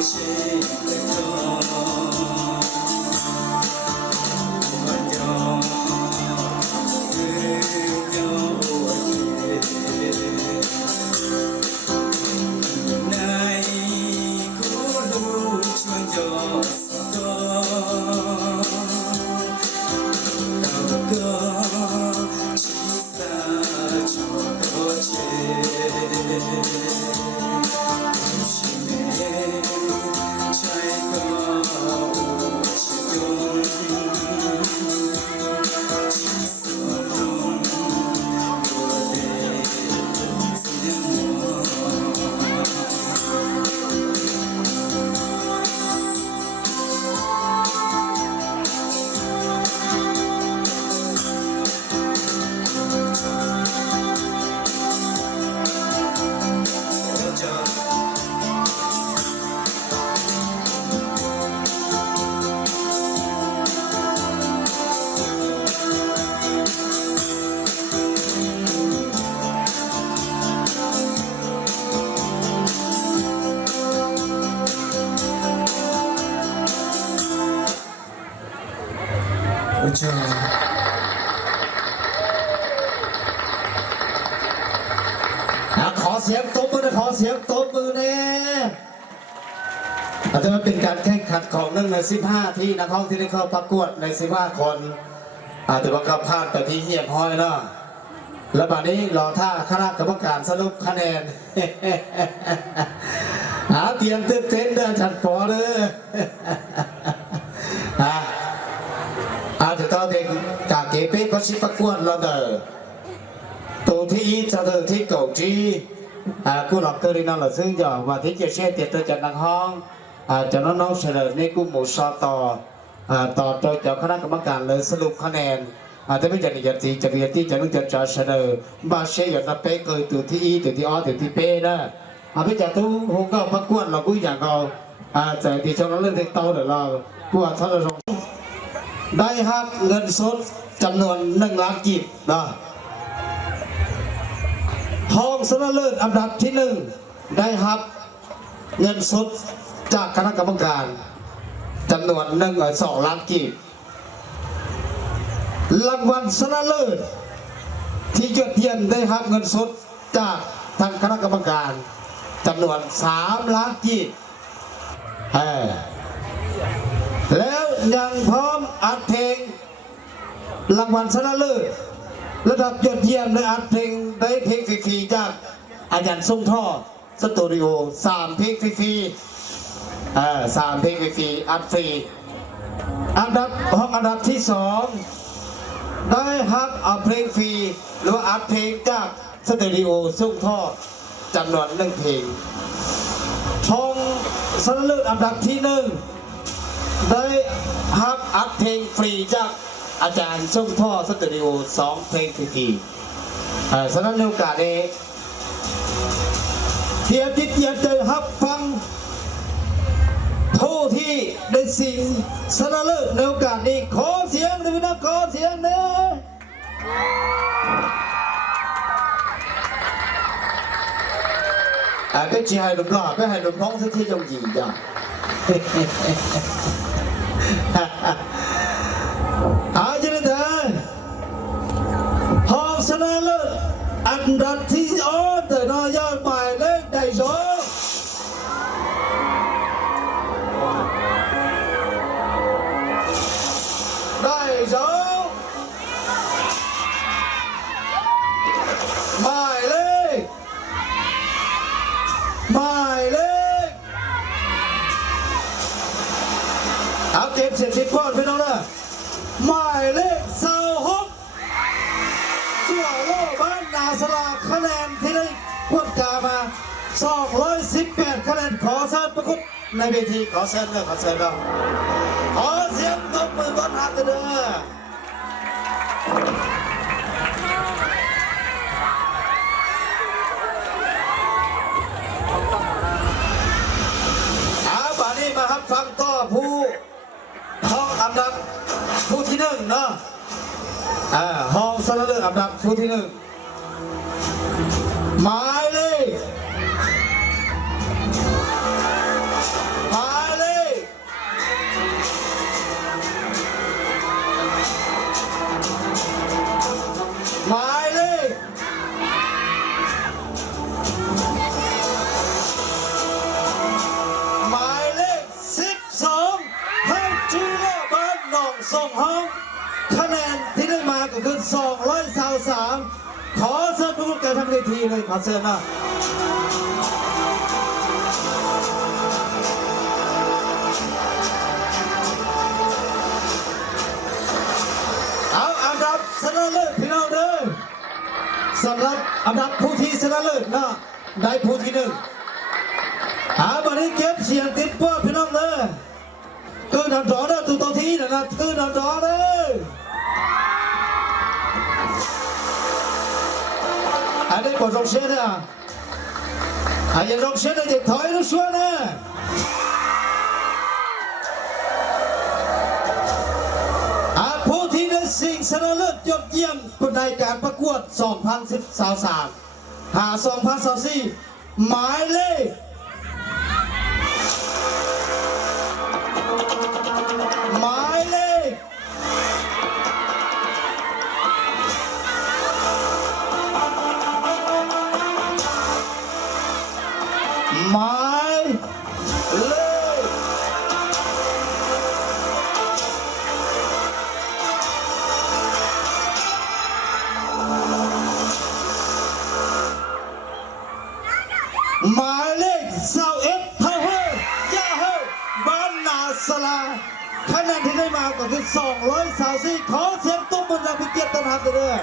ขอเสียงตบมือนะขอเสียงตบมือเนี่ยอาจจะเป็นการแข่งขันของ1 ใน 15ที่นักร้องที่ได้เข้าประกวดใน15 คนอาจจะว่าพลาดแต่ที่เหียบห้อยเนาะแล้วบัดนี้รอท่าคณะกรรมการสรุปคะแนนเตรียมตื่นเต้นเดินจัดปอเลยอาจจะต้องเป็นกาเก็บเป็นประชิดประกวดเราเด้อตัวที่จะเดินที่เก่าจีกูหลอกเตอร์นี่นั่นแหละซึ่งจะว่าที่จะเชื่อเตียตัวจากนักห้องจะน้องๆเฉลยในกูหมู่ซอต่อโดยเจ้าคณะกรรมการเลยสรุปคะแนนแต่ไม่จะนิยมจีจะเรียนที่จะต้องจะเฉลยมาเชื่ออย่างนั้นเป๊ะเลยตัวที่ตัวที่ตัวที่เป๊ะนะพี่จะตู้หงก็ประกวดเรากูอย่างเราแต่ที่ช่องเราเรื่องเด็กโตเดี๋ยวเรากูอาจจะลงได้ครับเงินสดจำนวน1 ล้านกีบนะห้องชนะเลิศอันดับที่1ได้ครับเงินสดจากคณะกรรมการจำนวน2 ล้านกีบรางวัลชนะเลิศที่ยอดเยี่ยมได้ครับเงินสดจากทางคณะกรรมการจำนวน3 ล้านกีบแล้วยังพร้อมอัดเพลงรางวัลชนะเลิศระดับยอดเยี่ยมในอัดเพลงได้เพลงฟรีๆจากอาจารย์ทรงท่อสตูดิโอ3 เพลงฟรีๆ3 เพลงฟรีๆอัดฟรีอันดับที่2ได้ฮับอัดเพลงฟรีหรืออัดเพลงจากสตูดิโอทรงท่อจำนวน1 เพลงทองชนะเลิศอันดับที่1ได้ฮับอัดเพลงฟรีจากอาจารย์ส่งท่อสตูดิโอ2 เพลงฟรีฉะนั้นในโอกาสนี้เทียบจิตเทียบใจฮับฟังผู้ที่ได้สิ่งชนะเลิศในโอกาสนี้ขอเสียงด้วยนะขอเสียงนะก็จะให้หนุ่มหล่อก็ให้หนุ่มท้องสักที่จงหยิ่งจ้ะจะได้เถอะห้องชนะเลิศอันดับที่แต่น้อยอดหมายเลขได้2หมายเลขเอาเก็บเสร็จก่อนพี่น้องนะหมายเลข26ส่วนโลบ้านนาสลาคะแนนที่ได้ควบกามา218 คะแนนขอเชิญประกบในเวทีขอเชิญเลยขอเชิญเลยขอเสียงตบมือต้อนรับกันเลยป่านนี้มาครับฟังต่อผู้ห้องอันดับผู้ที่1เนาะห้องชนะเลิศอันดับผู้ที่1หมายเลข 223ขอเชิญผู้ร่วมการทำเวทีเลยขอเชิญนะเอาอันดับชนะเลิศพี่น้องเด้อสำหรับอันดับผู้ที่ชนะเลิศนะได้ผู้ที่หนึ่งบันนี้เก็บเสียงติดป้าพี่น้องเด้อคือนำจอเด้อตัวต่อที่นะคือนำจอเด้ออันนี้กดลงเชื่อนะอย่าลงเชื่อนะเด็กถอยลูกชัวนะผู้ที่ได้สิ่งชนะเลิศยอดเยี่ยมในการประกวด 2013 2024 หมายเลขหมายเลขหมายเลขหมายเลข21เท่าเฮ้ยย่าเฮ้ยบ้านนาสลาคะแนนที่ได้มาก็คือ234ขอเสียงตุ้มบนเราพิเกียรติต้อนรับด้วย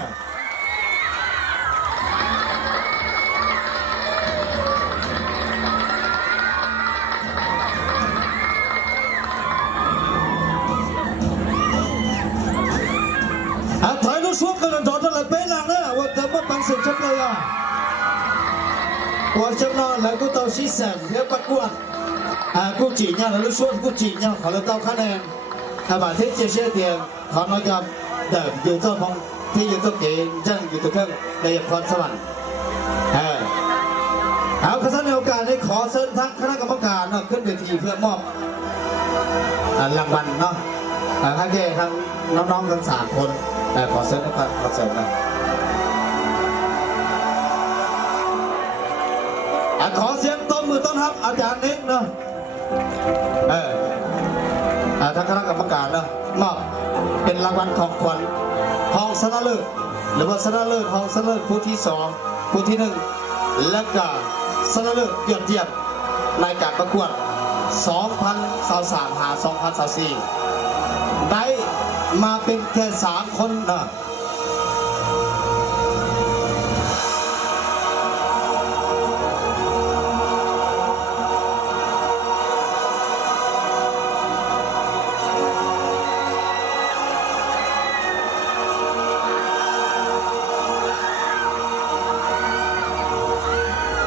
ถอยลูกช่วงกันโดนอะไรเป๊ะหลังนะว่าจะมาปังสุดชัดเลยว่าจำนวนแล้วก็ต้องชี้แจงเพื่อประกวดกูจีเนี่ยแล้วลูกช่วงกูจีเนี่ยเขาเลยต้องคะแนนบาทที่เชื่อเดียงเขาน้อยกับเดิมอยู่เจ้าพงที่อยู่ตัวเก่งจังอยู่ตัวเครื่องในพรสวรรค์เอาขณะในโอกาสได้ขอเชิญทั้งคณะกรรมการขึ้นเวทีเพื่อมอบรางวัลเนาะให้แก่ทั้งน้องๆทั้ง3 คนขอเชิญนะครับขอเชิญนะขอเสียงต้นมือต้อนรับอาจารย์นิกเนาะทางคณะกรรมการเนาะมอบเป็นรางวัลของขวัญห้องชนะเลิศหรือว่าชนะเลิศห้องชนะเลิศผู้ที่2ผู้ที่1และก็ชนะเลิศยอดเยี่ยมในการประกวด 2023 2024 ได้มาเป็นแค่3 คนนะ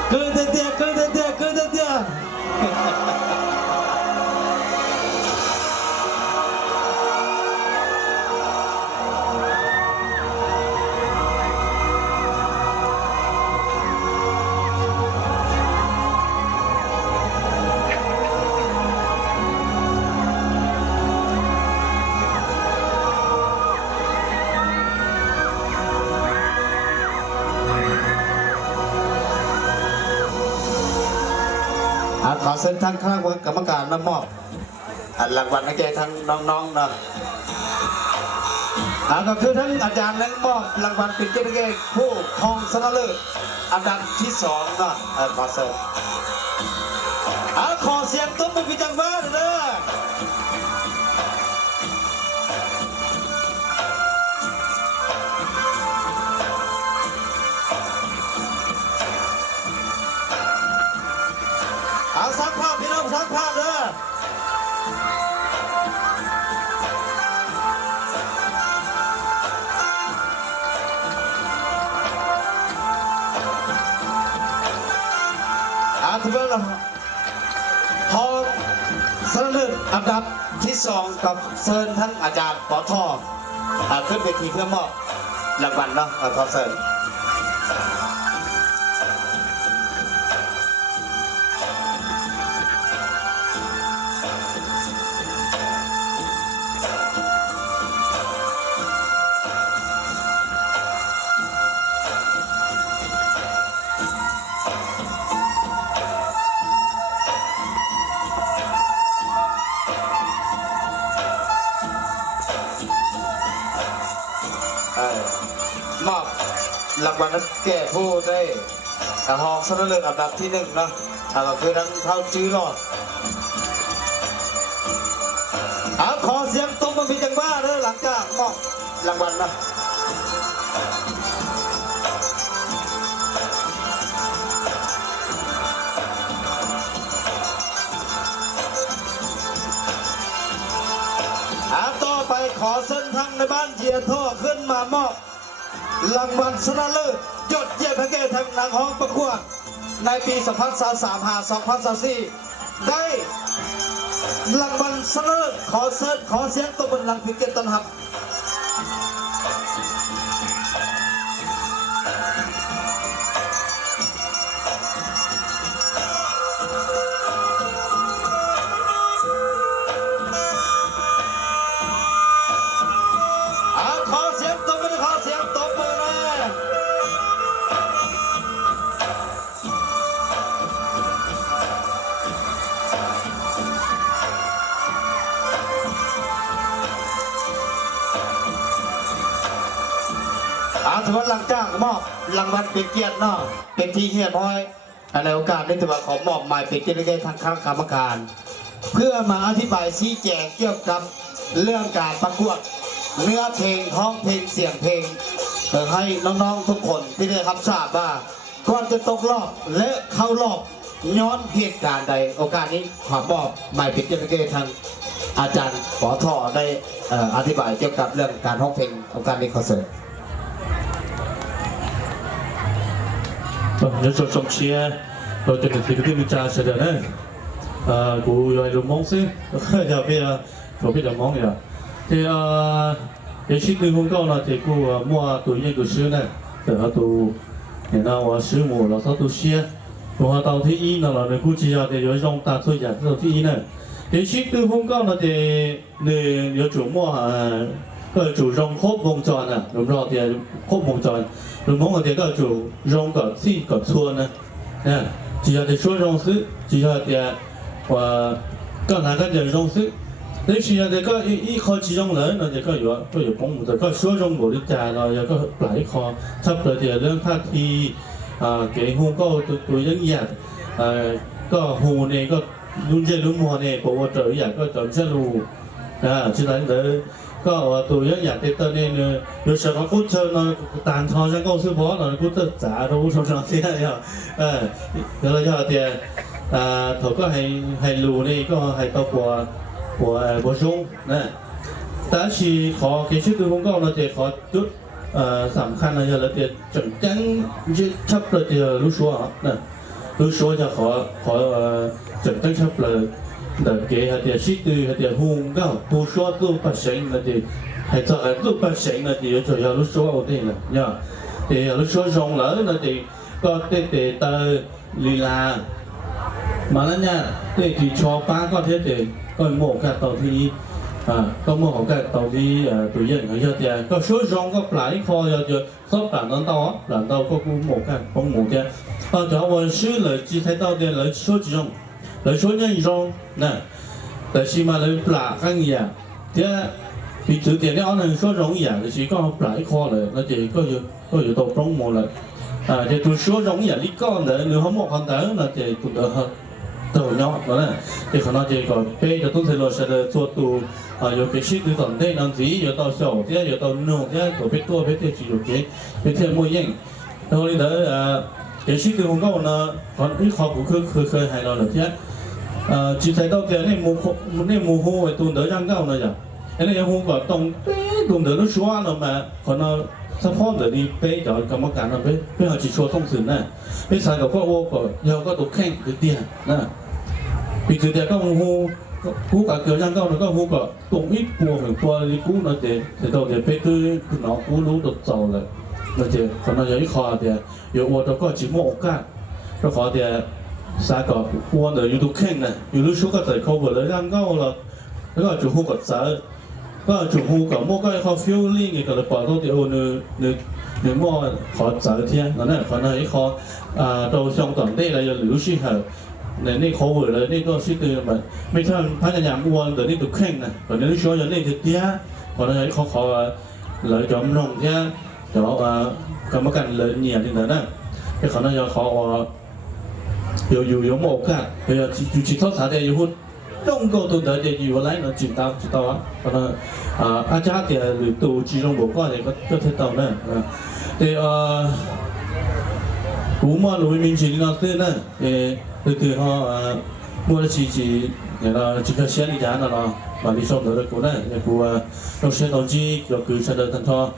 เกินเตี้ยขอเชิญทั้งคณะกรรมการมอบรางวัลให้แก่ทั้งน้องๆนะก็คือทั้งอาจารย์และมอบรางวัลเป็นเกียรติแก่ผู้ครองชนะเลิศอันดับที่2นะขอเชิญขอเสียงตุ้มเป็นพิจังบ้านเลยสักภาพพี่น้องสักภาพเลยทุกท่านพอชนะเลิศอันดับที่2กับเชิญท่านอาจารย์ปอทขึ้นเวทีเพื่อมอบรางวัลเนาะขอเชิญ รางวัลนั้นแก่ผู้ได้หองชนะเลิศอันดับที่หนึ่งนะก็คือทั้งเท่าจื้อรอดขอเสียงตบมือพี่จังบ้าเลยหลังจากมอบรางวัลนะต่อไปขอเส้นทางในบ้านเจียท่อขึ้นมามอบรางวัลชนะเลิศยอดเยี่ยมพระเกศทางนางห้องประกวดในปี2023-2024ได้รางวัลชนะเลิศขอเสียงตบมือหลังพิเกตต้นหับขอเสียงตบมือนะถือว่าหลังจากมอบรางวัลเป็นเกียรติเนาะเป็นที่เฮียน้อยในโอกาสนี้ถือว่าขอมอบหมายเป็นเกียรติให้ทางคณะกรรมการ เพื่อมาอธิบายชี้แจงเกี่ยวกับเรื่องการประกวดเนื้อเพลงท้องเพลงเสียงเพลงเพื่อให้น้องๆทุกคนที่ได้รับทราบว่าก่อนจะตกรอบและเข้ารอบย้อนเหตุการณ์ใดโอกาสนี้ขอมอบหมายเป็นเกียรติให้ทางอาจารย์ขอท่อได้อธิบายเกี่ยวกับเรื่องการร้องเพลงโอกาสนี้ขอเสนอnhớ cho trong chia rồi từ từ cái mình trà sẽ được đấy cụ rồi được món xí giờ bây giờ có biết được món gì à thì để xin từ hôm câu là thì cụ mua tụi những cái sữa này từ họ tụ thì nào sữa mù là sao tụ chia còn họ tàu thì y nào là cụ chỉ là để dùng ta thôi giả tàu thì y này để xin từ hôm câu là thì để nhớ chủ mua cái chủ dùng khốp vòng tròn à đúng rồi thì khốp vòng tròn rồi mong là cái chủ dùng cả xí cả xuân nè chỉ là để số dùng xứ chỉ là để và cái nào cái để dùng xứ đấy chỉ là để cái ý khó chỉ dùng lớn là để cái có bóng một cái số dùng một cái trà rồi cái lại khó sắp tới thì รื่องท่าทีcái hồก็ตัวยังหยาดก็hồ nàyก็รุ่นเจรุ่นมัวเนี่ยปกติอยากก็จนจะรู้ฉะนั้นเลยก็ตัวยังอยากติดต่อเนี่ย有什么不知呢单朝上告诉我呢不知咋都不说上些呀แล้วก็เดี๋ยวเขาก็ให้รู้นี่ก็ให้ตัวบัวชงนะแต่ที่ขอเกี่ยวกับผมก็เราจะขอจุดสำคัญนะเราจะจังจังจะชับเราจะรู้ชัวนะรู้ชัวจะขอจังจังชับเลยแต่เกี่ยวกับชีวิตเกี่ยวกับหุ่นก็ผู้ชัวตัวปัจจัยนะที่ให้ตัวตัวปัจจัยนะที่จะ要รู้ชัวเอาได้นะเนี่ยที่รู้ชัวรองเลยนะที่ก็เตะตาลีลามาแล้วเนี่ยเตะที่ชอป้าก็เท่เตะก็โม่กันตอนที่ก็โม่กันตอนที่ตัวยันเขาจะเนี่ยก็ช่วยรองก็ปลายคอจะซบหลังนั้นต่อหลังต่อก็กูโม่กันป้องโม่เนี่ยจะว่าชื่อเลยจีไทยต่อเนี่ยเลยช่วยจีจงเลยช่วยเนี่ยจีจงนะแต่ชีมาเลยปลากันอย่างเดี๋ยวปีถือเดี๋ยวนี้เอาหนึ่งช่วยรองอย่างแต่ชีก็ปลายคอเลยแล้วจีก็อยู่ตรงป้องโม่เลยthì tôi số giống như lý con đấy nếu không một con tới là thì tụi đỡ tụi nhỏ đó này thì khả năng thì còn bây giờ tôi thấy là sẽ được cho tụi有cái shit từ tận đây làm gì有到小thế有到nông thế có biết tua biết thì chỉ được cái thêm môi nhện thôi đấy cái shit từ hôm qua là còn ít khó cũng khơi hay là thế chỉ thấy đâu cái này mùa hồ thì tụi đỡ răng cao này nhở cái này hôm qua tụi đỡ nó xóa rồi mà còn nóถ้าพ่อเดี๋ยวนี้เป๊ะจะกรรมการเราเป๊ะเขาจีชัวต้องสื่อนะเป๊ะสายกับพ่อโอ้ก็เดี๋ยวก็ตกแข่งเดียวนะปีคือเดียวก็หูกับเกลือยังก็เราก็หูกับตรงอีกปัวเหมือนปัวนี่กูเราเดี๋ยวเป๊ะคือน้องกูรู้ตัวโตเลยเราเดี๋ยวคนเราอย่างนี้คอเดี๋ยวอยู่วัวเราก็จีโม่กันเราขอเดี๋ยวสายกับปัวเดี๋ยวอยู่ตกแข่งนะอยู่รู้ชัวก็ใส่เขาเบอร์เลยยังก็เราแล้วก็จูหูกับสายก็จุดหูกับโม่ก็เขาฟิลลิ่งกับเราปล่อยตัวเดียวเนื้อโม่ขอจ่ายเทียนนั่นแหละขอหน่อยขอเราช่องต่างได้เราจะหรือชื่อเหรอในนี่เขาเวอร์เลยนี่ก็ชื่อตื่นมาไม่ใช่พยายามอ้วนแต่นี่ตุกแข่งนะแต่นี่ช่วยอย่างนี้ทีเดียวขอหน่อยเขาเลยจอมนงเทียเดี๋ยว กรรมการเลยเนี่ยที่นั่นนะไอ้เขาเนี่ยเขา有冇看？有去操场的有户，中国都得的有来能知道啊，可能阿家的都其中无关的个听到呢，对古嘛路面前那对呢，对哈莫的是那这个县里家那啦，把你说的古呢，那古老师同志就佢出来谈他，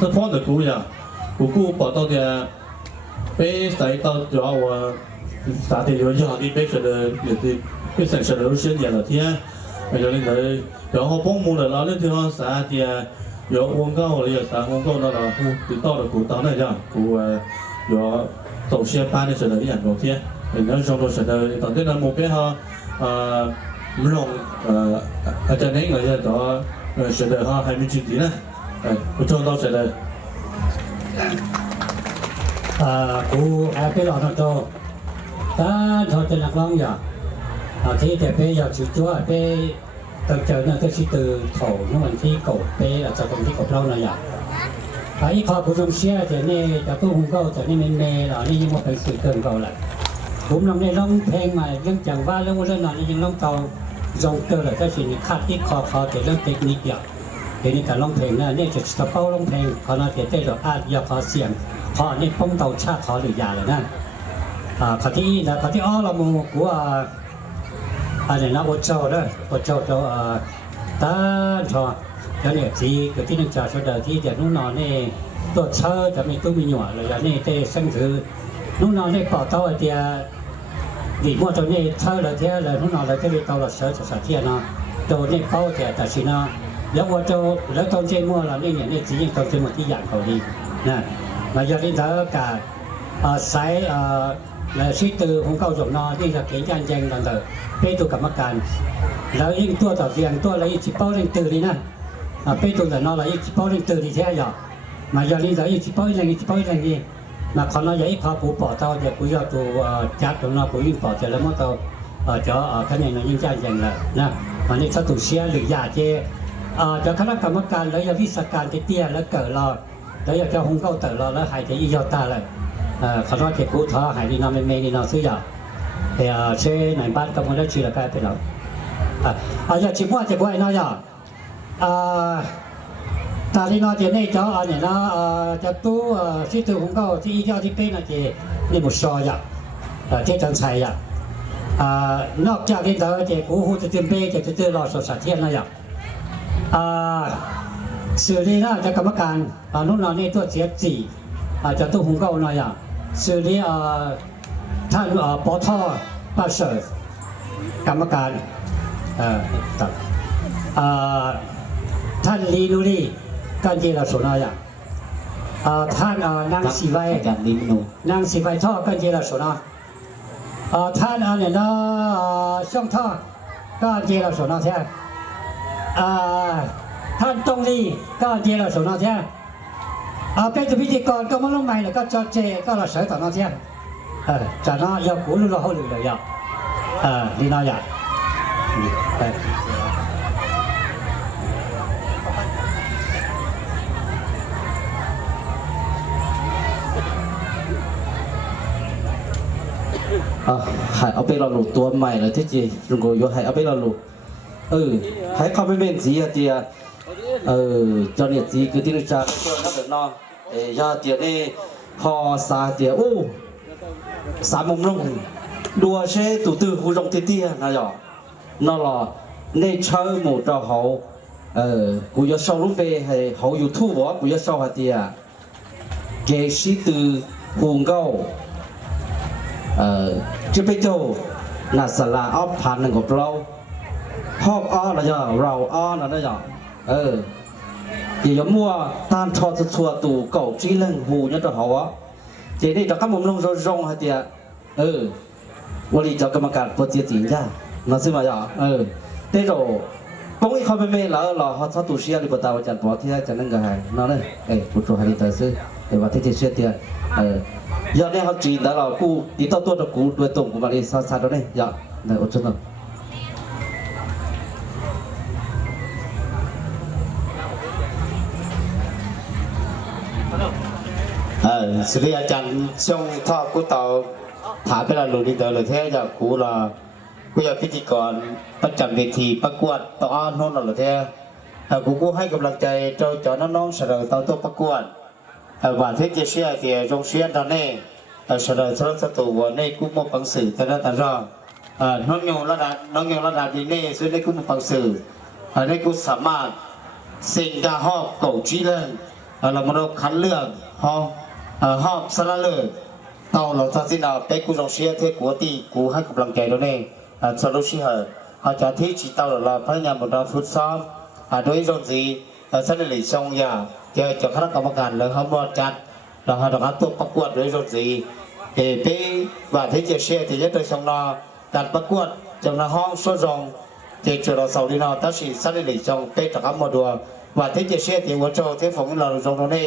这方的古呀，古报道的。被带到主要我啥的有要的被说的有的被省市的先年了天，有那个然后帮忙的啦，那地方啥的有广告的有啥广告那啦，古到的古到那样古有走些班的说的样昨天，那时候说的当天的目标哈不用อาจารย์เองก็จะต่อ说的哈还没具体呢，不知道说的。กูไปหลอกโตถ้าทอดเป็นนักร้องอย่าที่แต่ไปอยากจุดจ้วไปตั้งใจนั่นก็ชิตือโถนั่นวันที่กบไปอาจจะตรงที่กบเล่าหน่อยไอ้ข้อผู้ชมเชียร์แต่เนี่ยจะตู้หุ่นเก่าแต่นี่เมนเมย์หรอนี่ยังมาเป็นสื่อเกินเก่าแหละผมลองได้ร้องเพลงใหม่เรื่องจังว่าเรื่องว่าเรื่องนั้นยังร้องเก่าจงเกิดเลยก็สิ่งคาดที่คอแต่เรื่องเทคนิคอย่างเดี๋ยวนี้การร้องเพลงเนี่ยจะสเป้าร้องเพลงเขาน่าจะได้ดอกอาดยาคอเสียงพอนี่ป้องเตาชาขอหรือยาเลยนะเขาที่อ้อเราโมกูอะไรนะวัดเจ้าเด้อวัดเจ้าตาทอแล้วเนี่ยที่ก็ที่นึกจากเสด็จที่เดี๋ยวนู้นนอนนี่ตัวเชิดจะมีตู้มีหน่วยเลยอย่างนี้เต้ซึ่งคือนู้นนอนนี่ปอเต้าเดียดีมั่วตัวนี้เชิดเลยเท่าเลยนู้นนอนเลยที่เต้าเราเชิดจะสะเทียนนะตัวนี้เป้าแต่สินะแล้ววัดเจ้าแล้วตอนเช้ามั่วเราเนี่ยนี่จีนตอนเช้ามั่วที่อย่างเขาดีนะmà giờ đến giờ cả sái là sĩ từ không câu dùng nó đi là cái danh danh lần đầu bây tôi cầm cảnแล้วยิ่งตัวต่อเสียงตัวอะไรยิ่งเป้าเร่งตื่นนี่นะbây tôi là nó làยิ่งเป้าเร่งตื่นที่แท้หรอmà giờ đến giờยิ่งเป้าเร่งนี่mà còn nó vậyพอผู้ปอเตาเดี๋ยวผู้ยอดตัวจัดตรงนั้นผู้ยิ่งปอเจอแล้วมันตัวจะคะแนนยิ่งใจยังเลยนะวันนี้ถ้าตัวเชียร์หรือยาเจจะคณะกรรมการแล้วยังวิชาการเตี้ยแล้วเกิดรอแล้วอยากจะหงเก้าเต๋อเราแล้วหายใจอียอดตาเลยเขาต้องเก็บกู้ท้อหายดีนอนเมย์ดีนอนซื้อยาแต่เช่ไหนบ้านกำลังได้ชีละกายไปแล้วอยากชิมว่าจะบ่อยน้อยตาลีนอนเจนี่เจ้าเนี่ยนะจะตู้ที่ตัวหงเก้าที่อียอดที่เป็นนะเจนี่บุษยาเจ้าจันชัยนอกจากนี้แล้วเจกู้หูจะเต็มเป้จะเจอรอสดสะเทียนนะสื่อนี้นะจะกรรมการนู้นนอนนี่ตัวเสียจีจะตู้หุงเก้าหน่อยสื่อนี้ท่านปทป้าเสร์กรรมการท่านลีนุรีการเจริญสนอยท่านนางสีไว้นางสีไว้ท่อการเจริญสนท่านเนี่ยนะช่องท่อการเจริญสนแท้ท่านตรงนี้ก็เจริญสนแท้เป็นพิธีกรก็มาลงใหม่แล้วก็จอเจก็เราเสยต่อน้องเทียนจากนั้นยากูรู้เราเขาหรือเลยดีน่าอยากหายเอาไปเราหลุดตัวใหม่เลยที่จีลุงโกยหายเอาไปเราหลุดหายเข้าไปเป็นสีเตียcho nên gì cứ tin cha nó được no do tiền đi họ xả tiền xả mông lông đua xe tụ tư khu rộng tia nó nhỏ nó là nên chơi một trò hậu của do sau lúc về hay hậu YouTube bỏ của do sau hạt tiền kế sĩ từ hùng câu chưa biết đâu là sả là ốp phản năng của lâu hộp o là nhỏ rau o là nó nhỏ thì giống mua tan cho chua tủ cẩu trí lần hù nhất cho họ thì đây cho các mồm lông rong hay tiệtวันนี้จะกรรมการปวดเจียจีนจ้าnó xin mà nhỏ thế rồi bóng ít không mê là họ cho tủ xe đi bắt đầu chặt bỏ thì chặt nên cái hàng nó đây một số hàng tài xế để vào thế thì xe tiền giờ đây họ chỉ đã là cụ tí tao tôi là cụ đuôi tổng của bạn đi sao đó đây dạ này ở chân đâu Hello. สุริอาจารย์ช่วงทอดกูเตาถามไปละหลุดดิเตอร์เลยแท้จากกูละกูอยากพิธีกรประจำเวทีประกวดต่ออ้อนโน่นเลยแท้กูให้กำลังใจเจ้าจอน้องๆเสนอต่อตัวประกวดว่าเทศเชียเตียจงเชียตอนนี้เสนอสรุปสตูวันนี้กูมาปังสื่อแต่ละแต่ละน้องยงระดับดีนี่ซึ่งในกูมาปังสื่อในกูสามารถสิ่งการหอบเก่าจีเรื่องเรามาดูคันเรื่องหอบสละเลยตอนเราทัศน์ไปกูจงเชียเทกูตีกูให้กำลังใจเราเนี่ยสรุปเชียอาจารย์ที่จีตเราพยายามบนเราฟุตซ้อมโดยตรงนี้สันนิษฐานทรงยาจะคณะกรรมการเลยเขาบอกจัดเราหาตัวประกวดโดยตรงนี้ไปว่าที่จะเชียร์ที่จะโดยทรงนอการประกวดจำนวนห้องส่วนรองที่จุดเราสาวดีนอตั้งสิสันนิษฐานทรงไปจากคำมาดูว่าที่จะเชียร์ที่วัดโจที่ฝงเราตรงนี้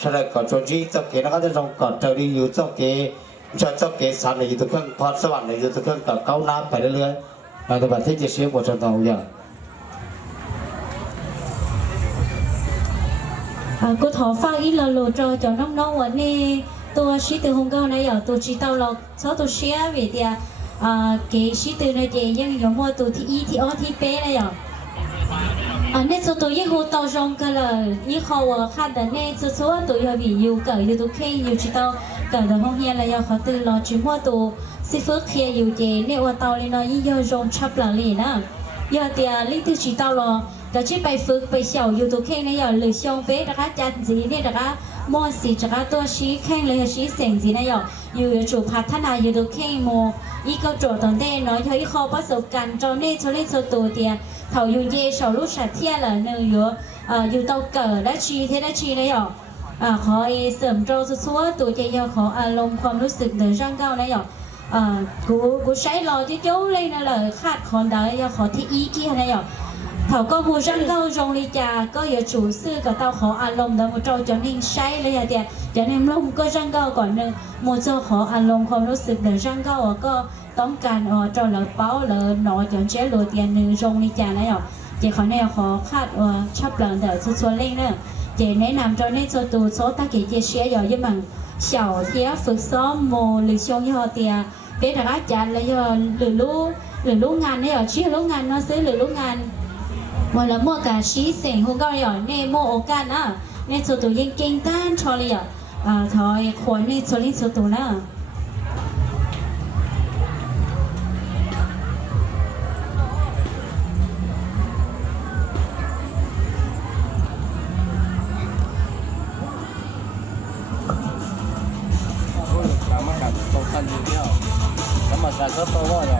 แสดงก่อนจนจีเจ้าเก๋นะครับที่ตรงก่อนเจอดีอยู่เจ้าเก๋สามในอยู่ทุกเครื่องพอดสวรรค์ในอยู่ทุกเครื่องกับเก้าน้ำไปเรื่อยๆแต่ว่าที่จะเชียร์วัดโจตรงอย่างcô thọ pha ít là lô cho nó vấn đề tôi sĩ từ hôm cao này giờ tôi chỉ tao là sau tôi share về thì cái sĩ từ này thì nhưng giống như tôi thì ở thì bé này giờ nên số tôi những hồ tàu rong cái là những hồ khác đấy nên số tôi hơi bị yêu cởi yêu tôi khi yêu chỉ tao cởi được không hiện là giờ họ từ lo chỉ mua tôi sĩ phước khi yêu chị nên ở tàu này nó như giờ rong chắp là liền á giờ thì lý từ chỉ tao làก็ชิไปฝึกไปเชี่ยวอยู่ตัวแข่งในอย่างเลยช่วงเป๊ะนะคะจัดจีเนี่ยนะคะมอสีนะคะตัวชี้แข่งเลยชี้เสียงจีในอย่างอยู่จุดพัฒนาอยู่ตัวแข่งโมอีก็โจทย์ตอนเต้น้อยเธออีเขาประสบการณ์จอเนี่ยเขาเล่นตัวเดียเขาอยู่เย่เขาลูกสัตว์เที่ยละเนื้ออยู่เตาเกิดได้ชี้เท่ได้ชี้ในอย่างขอเสริมโจทย์ซัวตัวเจียขออารมณ์ความรู้สึกเดินร่างเก้าในอย่างกูใช้รอเจ้าเลยนั่นแหละคาดคอนได้ขอที่อีกี้ในอย่างเขาก็มูจังเขาจงลีจาก็อย่าจูซื่อกับเตาขออารมณ์แต่มูเจ้าจะนิ่งใช้เลยอะเดียจะนิ่งลงก็จังเขาก่อนหนึ่งมูเจ้าขออารมณ์ความรู้สึกเดี๋ยวจังเขาก็ต้องการเจ้าเหล่าเป้าเหล่าหนอจนเจ้าหลุดเดียนหนึ่งจงลีจานะหรอเจ้าเขาเนี่ยขอคาดชอบหลังเดี๋ยวชัวร์เล่งเนี่ยเจ้าแนะนำเจ้าเนี่ยตัวโซ่ตาเกี่ยเชียอยู่ยังมั่งเฉาเที่ยฝึกซ้อมโมหรือช่วงยี่ห้อเตียเป็นทางอาจารย์เลยหรือรู้งานเนี่ยชี้รู้งานเนาะซื้อหรือรู้งานวันละมั่วกับชี้เสียงหัวก็เลยเนโมโอกันนะเนสุตัวยังเก่งด้านชอเลยถอยขวานเนสุลิสุตัวนะมากัดตรงกันอยู่เดียวแล้วมากัดก็ตัวว่าอะไร